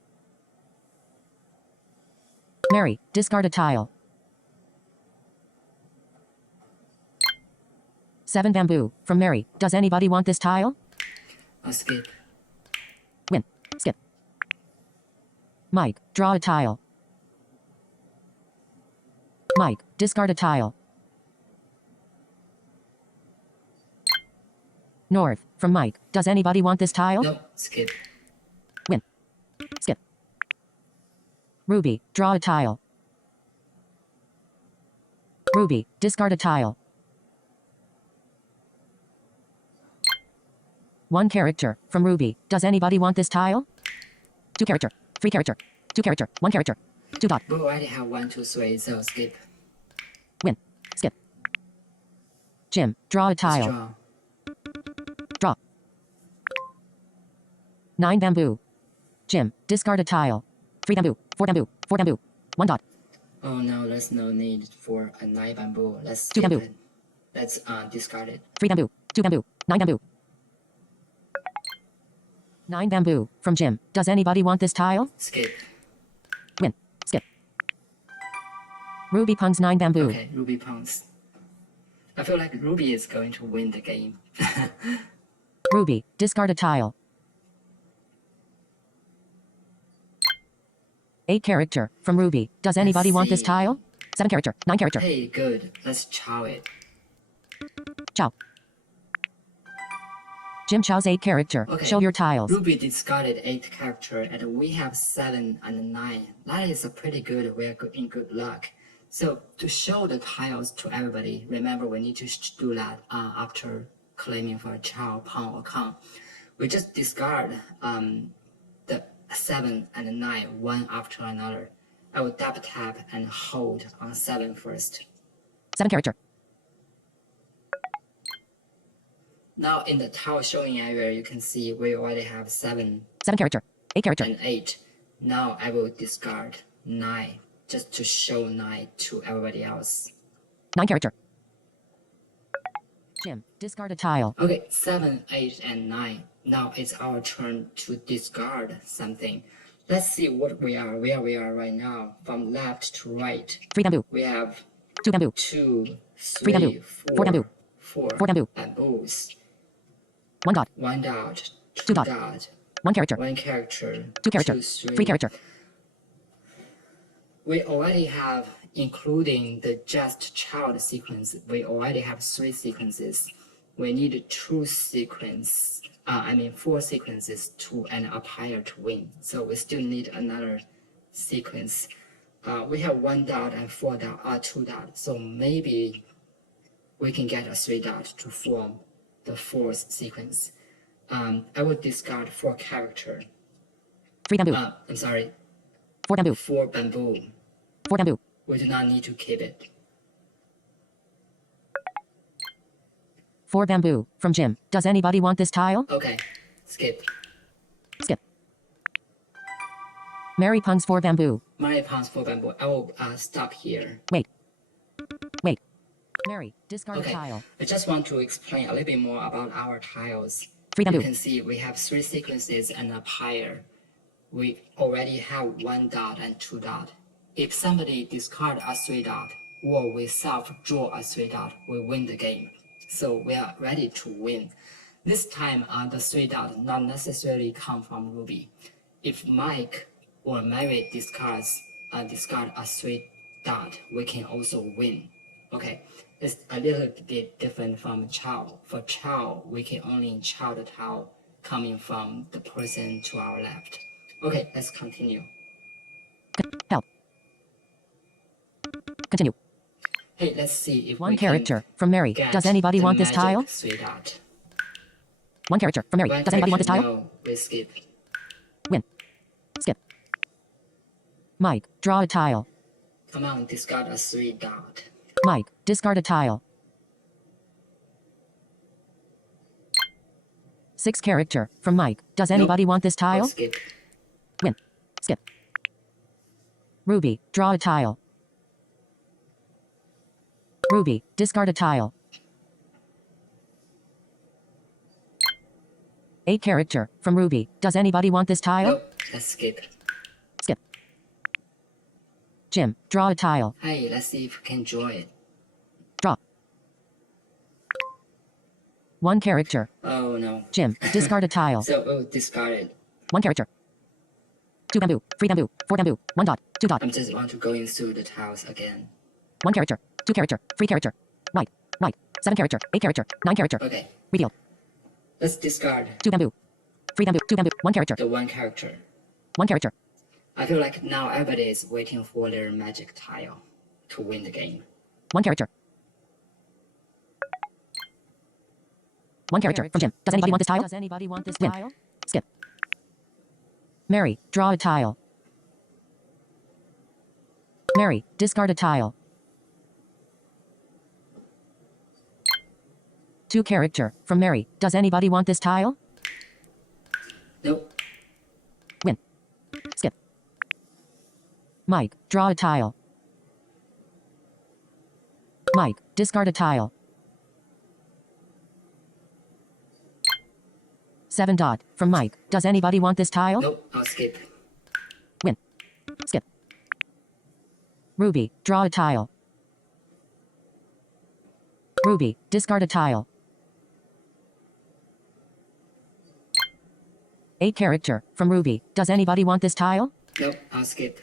Mary, discard a tile. 7 bamboo. From Mary. Does anybody want this tile? I'll skip. Win. Skip. Mike, draw a tile. Mike, discard a tile. North, from Mike. Does anybody want this tile? No, skip. Win. Skip. Ruby, draw a tile. Ruby, discard a tile. 1 character, from Ruby. Does anybody want this tile? 2 character, 3 character, 2 character, 1 character, 2 dot. We already have 1, 2, 3, so skip. Win. Skip. Jim, draw a Let's tile. draw. Draw. 9 bamboo. Jim, discard a tile. 3 bamboo, 4 bamboo, 4 bamboo, 1 dot. Oh no, there's no need for a 9 bamboo. Let's 2 skip bamboo. it. Let's discard it. 3 bamboo, 2 bamboo, 9 bamboo. 9 bamboo, from Jim. Does anybody want this tile? Skip. Win. Skip. Ruby pungs 9 bamboo. Okay, Ruby pounds. I feel like Ruby is going to win the game. Ruby, discard a tile. 8 character, from Ruby. Does anybody want this see. tile? 7 character, 9 character. Hey, good. Let's chow it. Chow. Jim Chow's 8 character. Okay. Show your tiles. Ruby discarded 8 character and we have 7 and 9. That is a pretty good. We are in good luck. So to show the tiles to everybody, remember we need to do that after claiming for a chow, pawn, or con. We just discard the 7 and 9 one after another. I will double tap and hold on 7 first. 7 character. Now in the tile showing area, you can see we already have 7 7 character. 8 character. and 8. Now I will discard 9 just to show 9 to everybody else. 9 character. Jim, discard a tile. Okay, 7, 8, and 9. Now it's our turn to discard something. Let's see what we are, where we are right now. From left to right, 3 bamboo. we have 2 bamboo. 2, 3 bamboo. 3, 4 bamboo. 4 4 bamboo. bamboos. 1 dot. 1 dot, 2 2 dot. dot, 1 character. 1 character, 2 character. 2, 3. 3 character. We already have, including the just child sequence, we already have 3 sequences. We need 4 sequences to an umpire to win. So we still need another sequence. We have 1 dot and 4 dot, 2 dot. So maybe we can get a 3 dot to form the 4th sequence. I will discard 4 character. 3 bamboo. I'm sorry, 4 bamboo. 4 bamboo. 4 bamboo. We do not need to keep it. 4 bamboo. From Jim. Does anybody want this tile? Okay, skip. Skip. Mary punts 4 bamboo. Mary pounds 4 bamboo. I will stop here. Wait. Wait. Mary, discard Okay, a tile. I just want to explain a little bit more about our tiles. 3 bamboo. You can see we have 3 sequences and a pair. We already have 1 dot and 2 dot. If somebody discard a 3 dot or we self-draw a 3 dot, we win the game. So we are ready to win. This time, the 3 dot not necessarily come from Ruby. If Mike or Mary discard a 3 dot, we can also win. Okay, it's a little bit different from child. For child, we can only child tile coming from the person to our left. Okay, let's continue. Help. Continue. Hey, let's see if 1 we character. can From Mary. get Does anybody the want this magic tile? 3 dot. 1 character. From Mary. 1 Does anybody want this character, tile? No, we skip. Win. Skip. Mike, draw a tile. Come on, discard a 3 dot. Mike, discard a tile. 6 character. From Mike. Does anybody want this We'll tile? skip. Win. Skip. Ruby, draw a tile. Ruby, discard a tile. 8 character. From Ruby. Does anybody want this tile? Nope, let's skip. Skip. Jim, draw a tile. Hey, let's see if we can draw it. Draw. 1 character. Oh no. Jim, discard a tile. So we'll discard it. 1 character. 2 bamboo. 3 bamboo. 4 bamboo. 1 dot. 2 dot. I just want to go in through the tiles again. 1 character. 2 character. 3 character. Right. Right. 7 character. 8 character. 9 character. Okay, Revealed. let's discard 2 bamboo. 3 bamboo. 2 bamboo. 1 character. the 1 character. 1 character. I feel like now everybody is waiting for their magic tile to win the game. 1 character. 1 character. From Jim. Does anybody want this tile? Does anybody want this tile? Skip. Mary, draw a tile. Mary, discard a tile. 2 character. From Mary. Does anybody want this tile? Nope. Win. Skip. Mike, draw a tile. Mike, discard a tile. 7 dot. From Mike. Does anybody want this tile? Nope, I'll skip. Win. Skip. Ruby, draw a tile. Ruby, discard a tile. 8 character. From Ruby. Does anybody want this tile? Nope, I'll skip.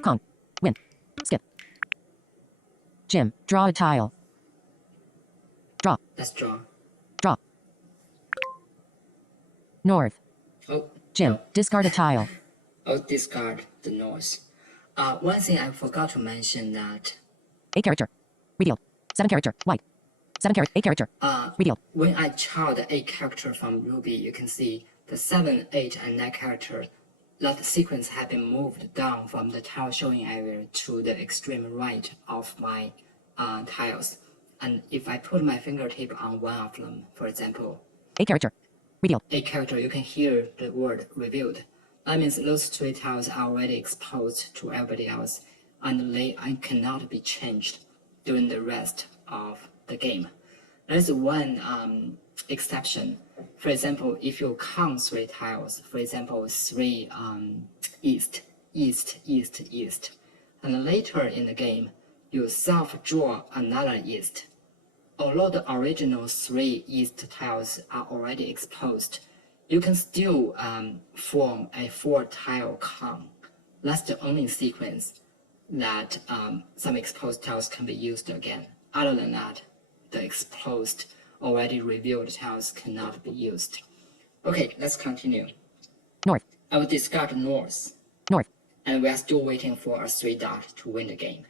Kong. Win. Skip. Jim, draw a tile. Draw. Let's draw. Draw. North. Oh, Jim, no. discard a tile. I'll discard the north. One thing I forgot to mention that 8 character. Revealed. 7 character. White. 7 character. 8 character. Revealed. when I child the 8 character from Ruby, you can see the 7, 8, and 9 character, that sequence have been moved down from the tile showing area to the extreme right of my tiles. And if I put my fingertip on one of them, for example, 8 character. Revealed. 8 character, you can hear the word revealed. That means those 3 tiles are already exposed to everybody else, and they cannot be changed during the rest of the game. There's one exception. For example, if you count 3 tiles, for example, 3 east, east, east, east, and later in the game, you self-draw another east. Although the original 3 east tiles are already exposed, you can still form a 4-tile con. That's the only sequence that some exposed tiles can be used again. Other than that, the exposed, already revealed tiles cannot be used. Okay, let's continue. North. I will discard north. North. And we are still waiting for a 3 dot to win the game.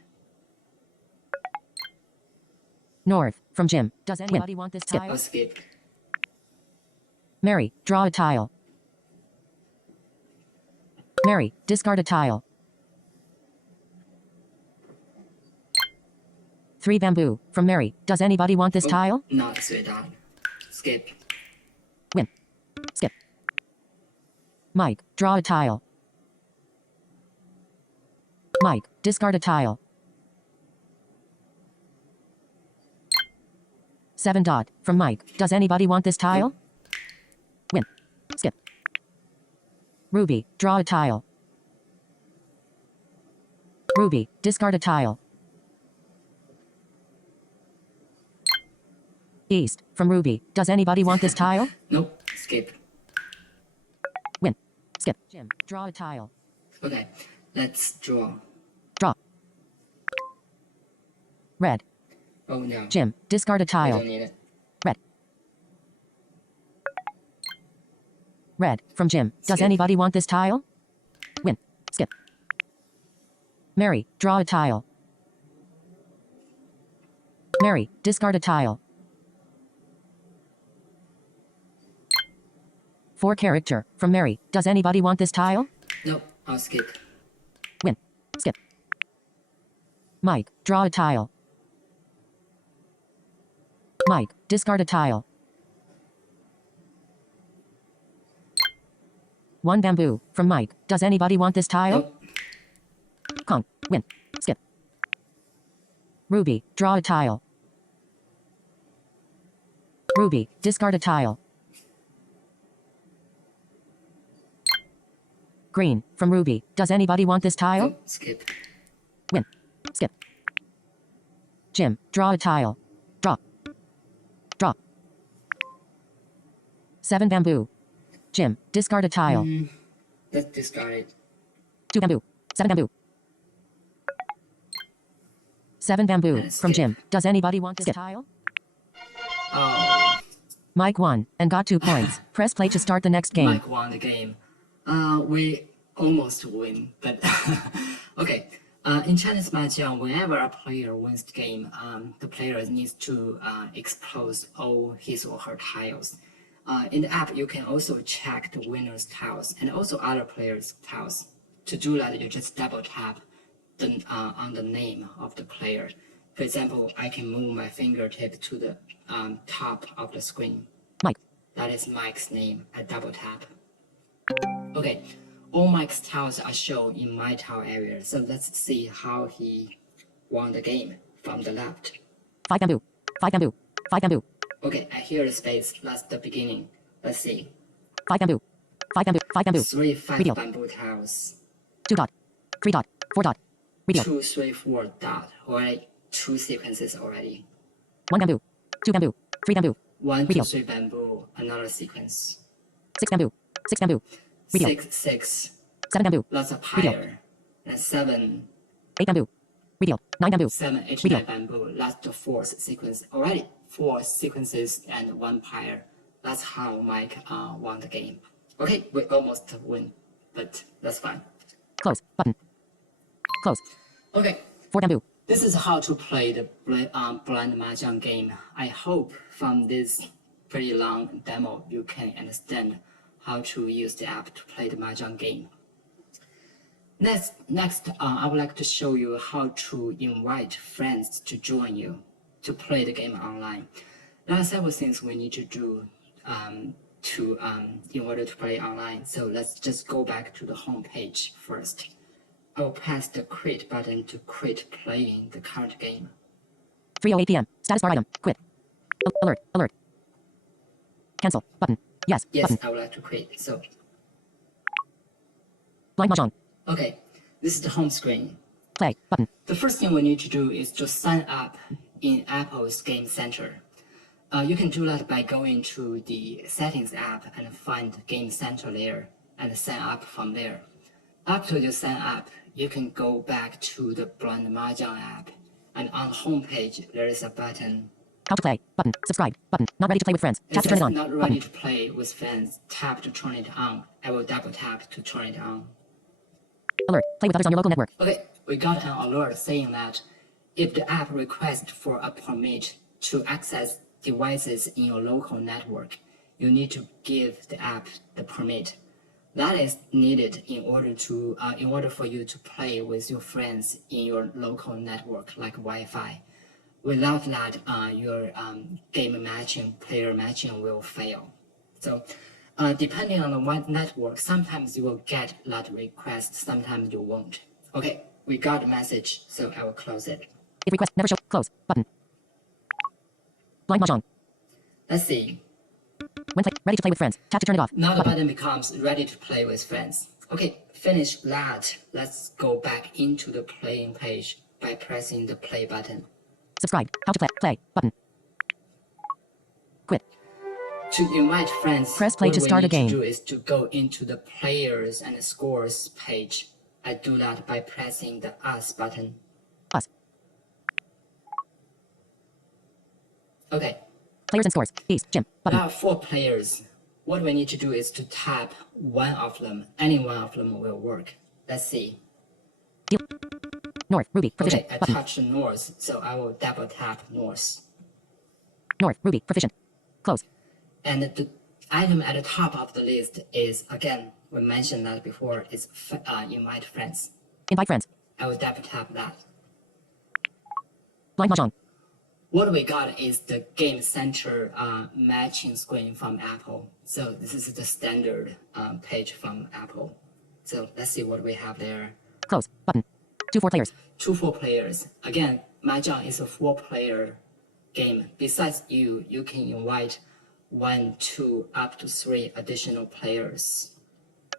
North. From Jim. Does anybody want this tile? I'll skip. Mary, draw a tile. Mary, discard a tile. 3 bamboo. From Mary. Does anybody want this tile? Not 3 dot. Skip. Win. Skip. Mike, draw a tile. Mike, discard a tile. 7 dot. From Mike. Does anybody want this tile? Win. Skip. Ruby, draw a tile. Ruby, discard a tile. East. From Ruby. Does anybody want this tile? Nope. Skip. Win. Skip. Jim, draw a tile. Okay, let's draw. Draw. Red. Oh no. Jim, discard a I tile. don't need it. Red. Red. From Jim. Does Skip. anybody want this tile? Win. Skip. Mary, draw a tile. Mary, discard a tile. 4 character. From Mary. Does anybody want this tile? Nope. I'll skip. Win. Skip. Mike, draw a tile. Mike, discard a tile. 1 bamboo. From Mike. Does anybody want this tile? Nope. Con. Win. Skip. Ruby, draw a tile. Ruby, discard a tile. Green. From Ruby. Does anybody want this tile? Nope. Skip. Win. Skip. Jim, draw a tile. Draw. Draw. 7 bamboo. Jim, discard a tile. Let's discard it. 2 bamboo. 7 bamboo. 7 bamboo. Let's From skip. Jim. Does anybody want this tile? Oh, Mike won and got 2 points. Press play to start the next game. Mike won the game. We almost win, but okay. In Chinese Mahjong, whenever a player wins the game, the player needs to expose all his or her tiles. In the app, you can also check the winner's tiles and also other players' tiles. To do that, you just double tap on the name of the player. For example, I can move my fingertip to the top of the screen. Mike. That is Mike's name. I double tap. Okay, all Mike's tiles are shown in my tile area. So let's see how he won the game from the left. 5 bamboo. 5 bamboo. 5 bamboo. Okay, I hear the space. That's the beginning. Let's see. 5 bamboo. 5 bamboo. 5 bamboo. 3 5 Reveal. bamboo tiles. 2 dot. 3 dot. 4 dot. Reveal. 2 3 4 dot. Alright, 2 sequences already. 1 bamboo. 2 bamboo. 3 bamboo. 1 2 Reveal. 3 bamboo. Another sequence. 6 bamboo. 6 bamboo. Reveal. 6 6. 7 bamboo. Lots of Reveal. higher. And 7 8 bamboo. Reveal. 9 bamboo. 7 H Reveal. 9 bamboo. That's the 4th sequence. Already 4 sequences and 1 pyre. That's how Mike won the game. Okay, we almost win, but that's fine. Close. Button. Close. Okay, 4 bamboo. this is how to play the blind Mahjong game. I hope from this pretty long demo you can understand how to use the app to play the Mahjong game. Next, I would like to show you how to invite friends to join you to play the game online. There are several things we need to do in order to play online. So let's just go back to the home page first. I'll press the quit button to quit playing the current game. 3:08 p.m. Status bar item. Quit. Alert. Alert. Cancel. Button. Yes. Yes, Button. I would like to quit. So, Blind Mahjong. okay, this is the home screen. Play. Button. The first thing we need to do is to sign up in Apple's Game Center. You can do that by going to the Settings app and find Game Center there and sign up from there. After you sign up, you can go back to the Blind Mahjong app, and on the home page there is a button. How to play. Button. Subscribe. Button. Not ready to play with friends. It Tap to turn says it on. not Button. ready to play with friends. Tap to turn it on. I will double tap to turn it on. Alert. Play with others on your local network. Okay, we got an alert saying that if the app requests for a permit to access devices in your local network, you need to give the app the permit. That is needed in order for you to play with your friends in your local network, like Wi-Fi. Without that, your game matching, player matching will fail. So, depending on the network, sometimes you will get that request, sometimes you won't. Okay, we got a message, so I will close it. If request never show. Close. Button. Blind Mahjong. Let's see. When ready to play with friends. Tap to turn it off. Now the Button. button becomes ready to play with friends. Okay, finish that. Let's go back into the playing page by pressing the play button. Subscribe. How to play. Play. Button. Quit. To invite friends, Press play what to start a we game. need to do is to go into the players and scores page. I do that by pressing the Us button. Us. Okay, Players and scores. East. Jim. there Button. are 4 players. What we need to do is to tap one of them. Any one of them will work. Let's see. Deal. North. Ruby. Proficient. Okay, I Button. touched North, so I will double tap North. North. Ruby. Proficient. Close. And the item at the top of the list is, again, we mentioned that before, is invite friends. Invite friends. I will double tap that. Blind Mahjong. What we got is the Game Center matching screen from Apple. So this is the standard page from Apple. So let's see what we have there. Close. Button. 2 4 players. 2 4 players. Again, Mahjong is a 4-player game. Besides you can invite 1, 2, up to 3 additional players.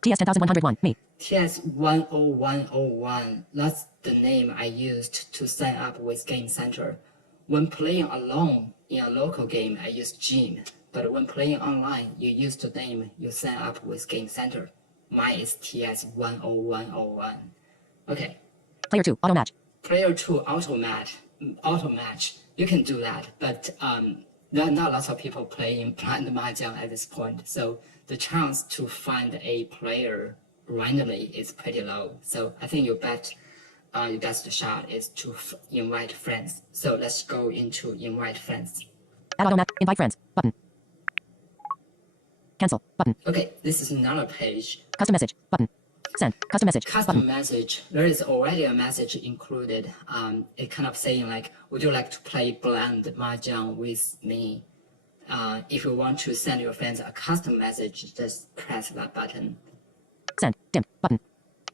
TS 10101. Me. TS 10101, that's the name I used to sign up with Game Center. When playing alone in a local game, I use Jim. But when playing online, you use the name you sign up with Game Center. Mine is TS 10101. Okay. Player 2. Auto match. Player 2 auto match. You can do that, but there are not lots of people playing blind mahjong at this point. So the chance to find a player randomly is pretty low. So I think your best shot is to invite friends. So let's go into invite friends. Add auto match. Invite friends. Button. Cancel. Button. Okay, this is another page. Custom message. Button. Send. Custom message. Custom Button. message. There is already a message included. It kind of saying like, would you like to play blind mahjong with me? If you want to send your friends a custom message, just press that button. Send. Dim. Button.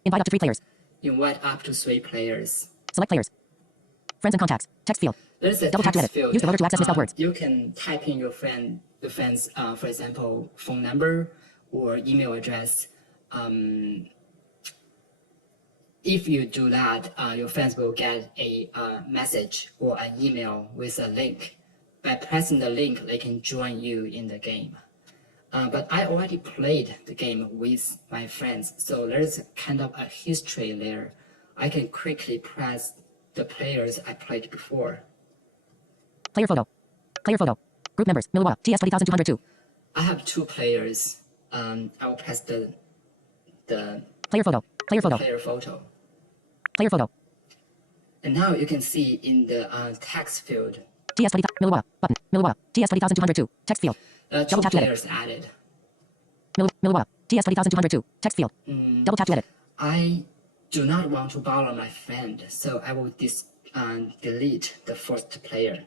Invite up to 3 players. Invite up to 3 players. Select players. Friends and contacts. Text field. There's a Double tap to text edit. field. Use the rotor to access misspelled words. You can type in your friend's, for example, phone number or email address. If you do that, your friends will get a message or an email with a link. By pressing the link, they can join you in the game. But I already played the game with my friends, so there's kind of a history there. I can quickly press the players I played before. Player photo. Player photo. Group members. Milwaukee. TS 20202. I have 2 players. I will press the Player photo. Player photo. player photo. Player photo. And now you can see in the text field, TS 20. Milwaukee. Button. Milwaukee. TS 20202. Text field. 2 Double tap to edit. players added. Milwaukee. TS 20202. Text field. Double tap to edit. I do not want to bother my friend, so I will delete the first player.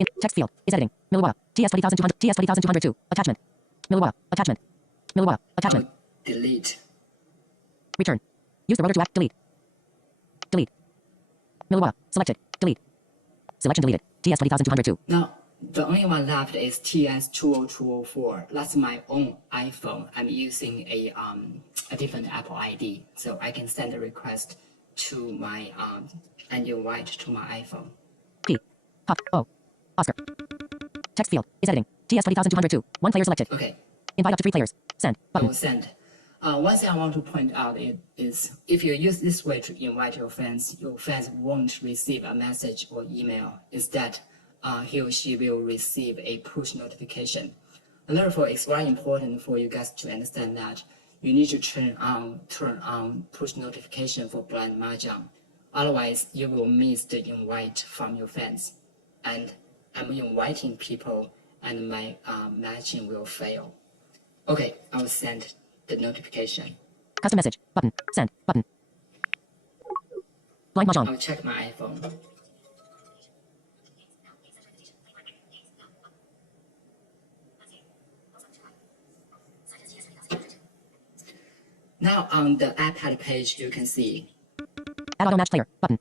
In text field is editing. Milwaukee. TS 20200. TS 20202. Attachment. Milwaukee. Attachment. Milwaukee. Attachment. I'll delete. Return. Use the rotor to act. Delete. Delete. Milwaukee. Selected. Delete. Selection deleted. TS 20202. Now, the only one left is TS20204. That's my own iPhone. I'm using a different Apple ID, so I can send a request to my and invite to my iPhone. P. Pop. O. Oscar. Text field is editing. TS 20202. One player selected. Okay. Invite up to 3 players. Send. I Button. will send. One thing I want to point out is if you use this way to invite your fans won't receive a message or email. Instead, he or she will receive a push notification. And therefore, it's very important for you guys to understand that you need to turn on push notification for blind mahjong. Otherwise, you will miss the invite from your fans. And I'm inviting people, and my matching will fail. Okay, I will send the notification. Custom message. Button. Send. Button. Blind mahjong. I'll check my iPhone. Now on the iPad page, you can see. Add auto match player. Button.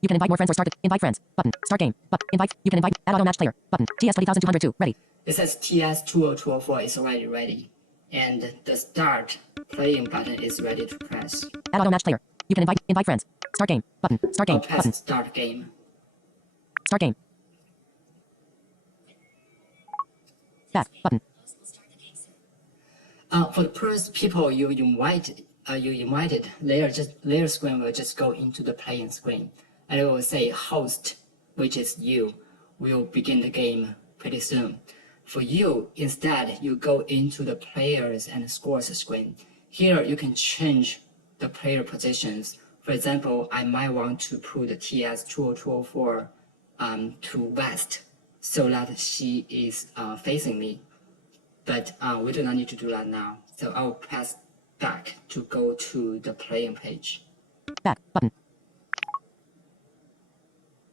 You can invite more friends or start. Invite friends. Button. Start game. But invite. You can invite. Add auto match player. Button. TS 20202. Ready. It says TS20204 is already ready. And the start playing button is ready to press. Add auto match player. You can invite friends. Start game. Button. Start game. I'll press Button. start game. Start game. Back. Button. For the first people you invited, their screen will just go into the playing screen, and it will say host, which is you, will begin the game pretty soon. For you, instead, you go into the players and scores screen. Here, you can change the player positions. For example, I might want to put the TS20204 to west so that she is facing me. But we do not need to do that now. So I'll press back to go to the playing page. Back. Button.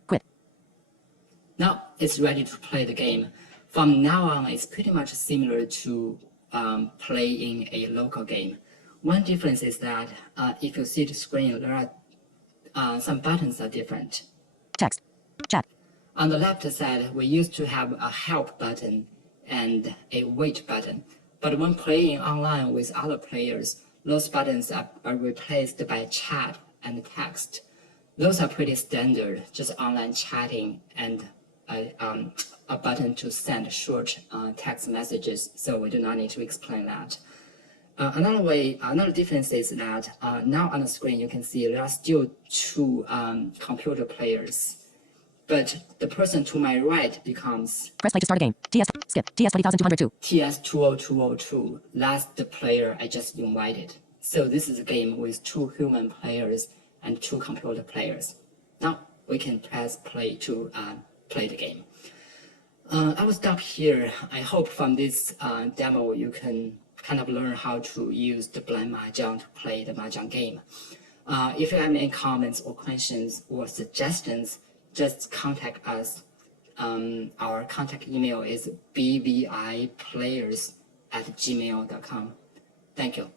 Quit. Now it's ready to play the game. From now on, it's pretty much similar to playing a local game. One difference is that if you see the screen, there are some buttons are different. Text. Chat. On the left side, we used to have a help button and a wait button. But when playing online with other players, those buttons are replaced by chat and text. Those are pretty standard, just online chatting and a button to send short text messages, so we do not need to explain that. Another difference is that now on the screen you can see there are still two computer players. But the person to my right becomes Press play to start a game. TS. Skip. TS 20202. TS20202. That's the player I just invited. So this is a game with two human players and two computer players. Now we can press play to play the game. I will stop here. I hope from this demo you can kind of learn how to use the blind mahjong to play the mahjong game. If you have any comments or questions or suggestions, just contact us. Our contact email is bviplayers@gmail.com. Thank you.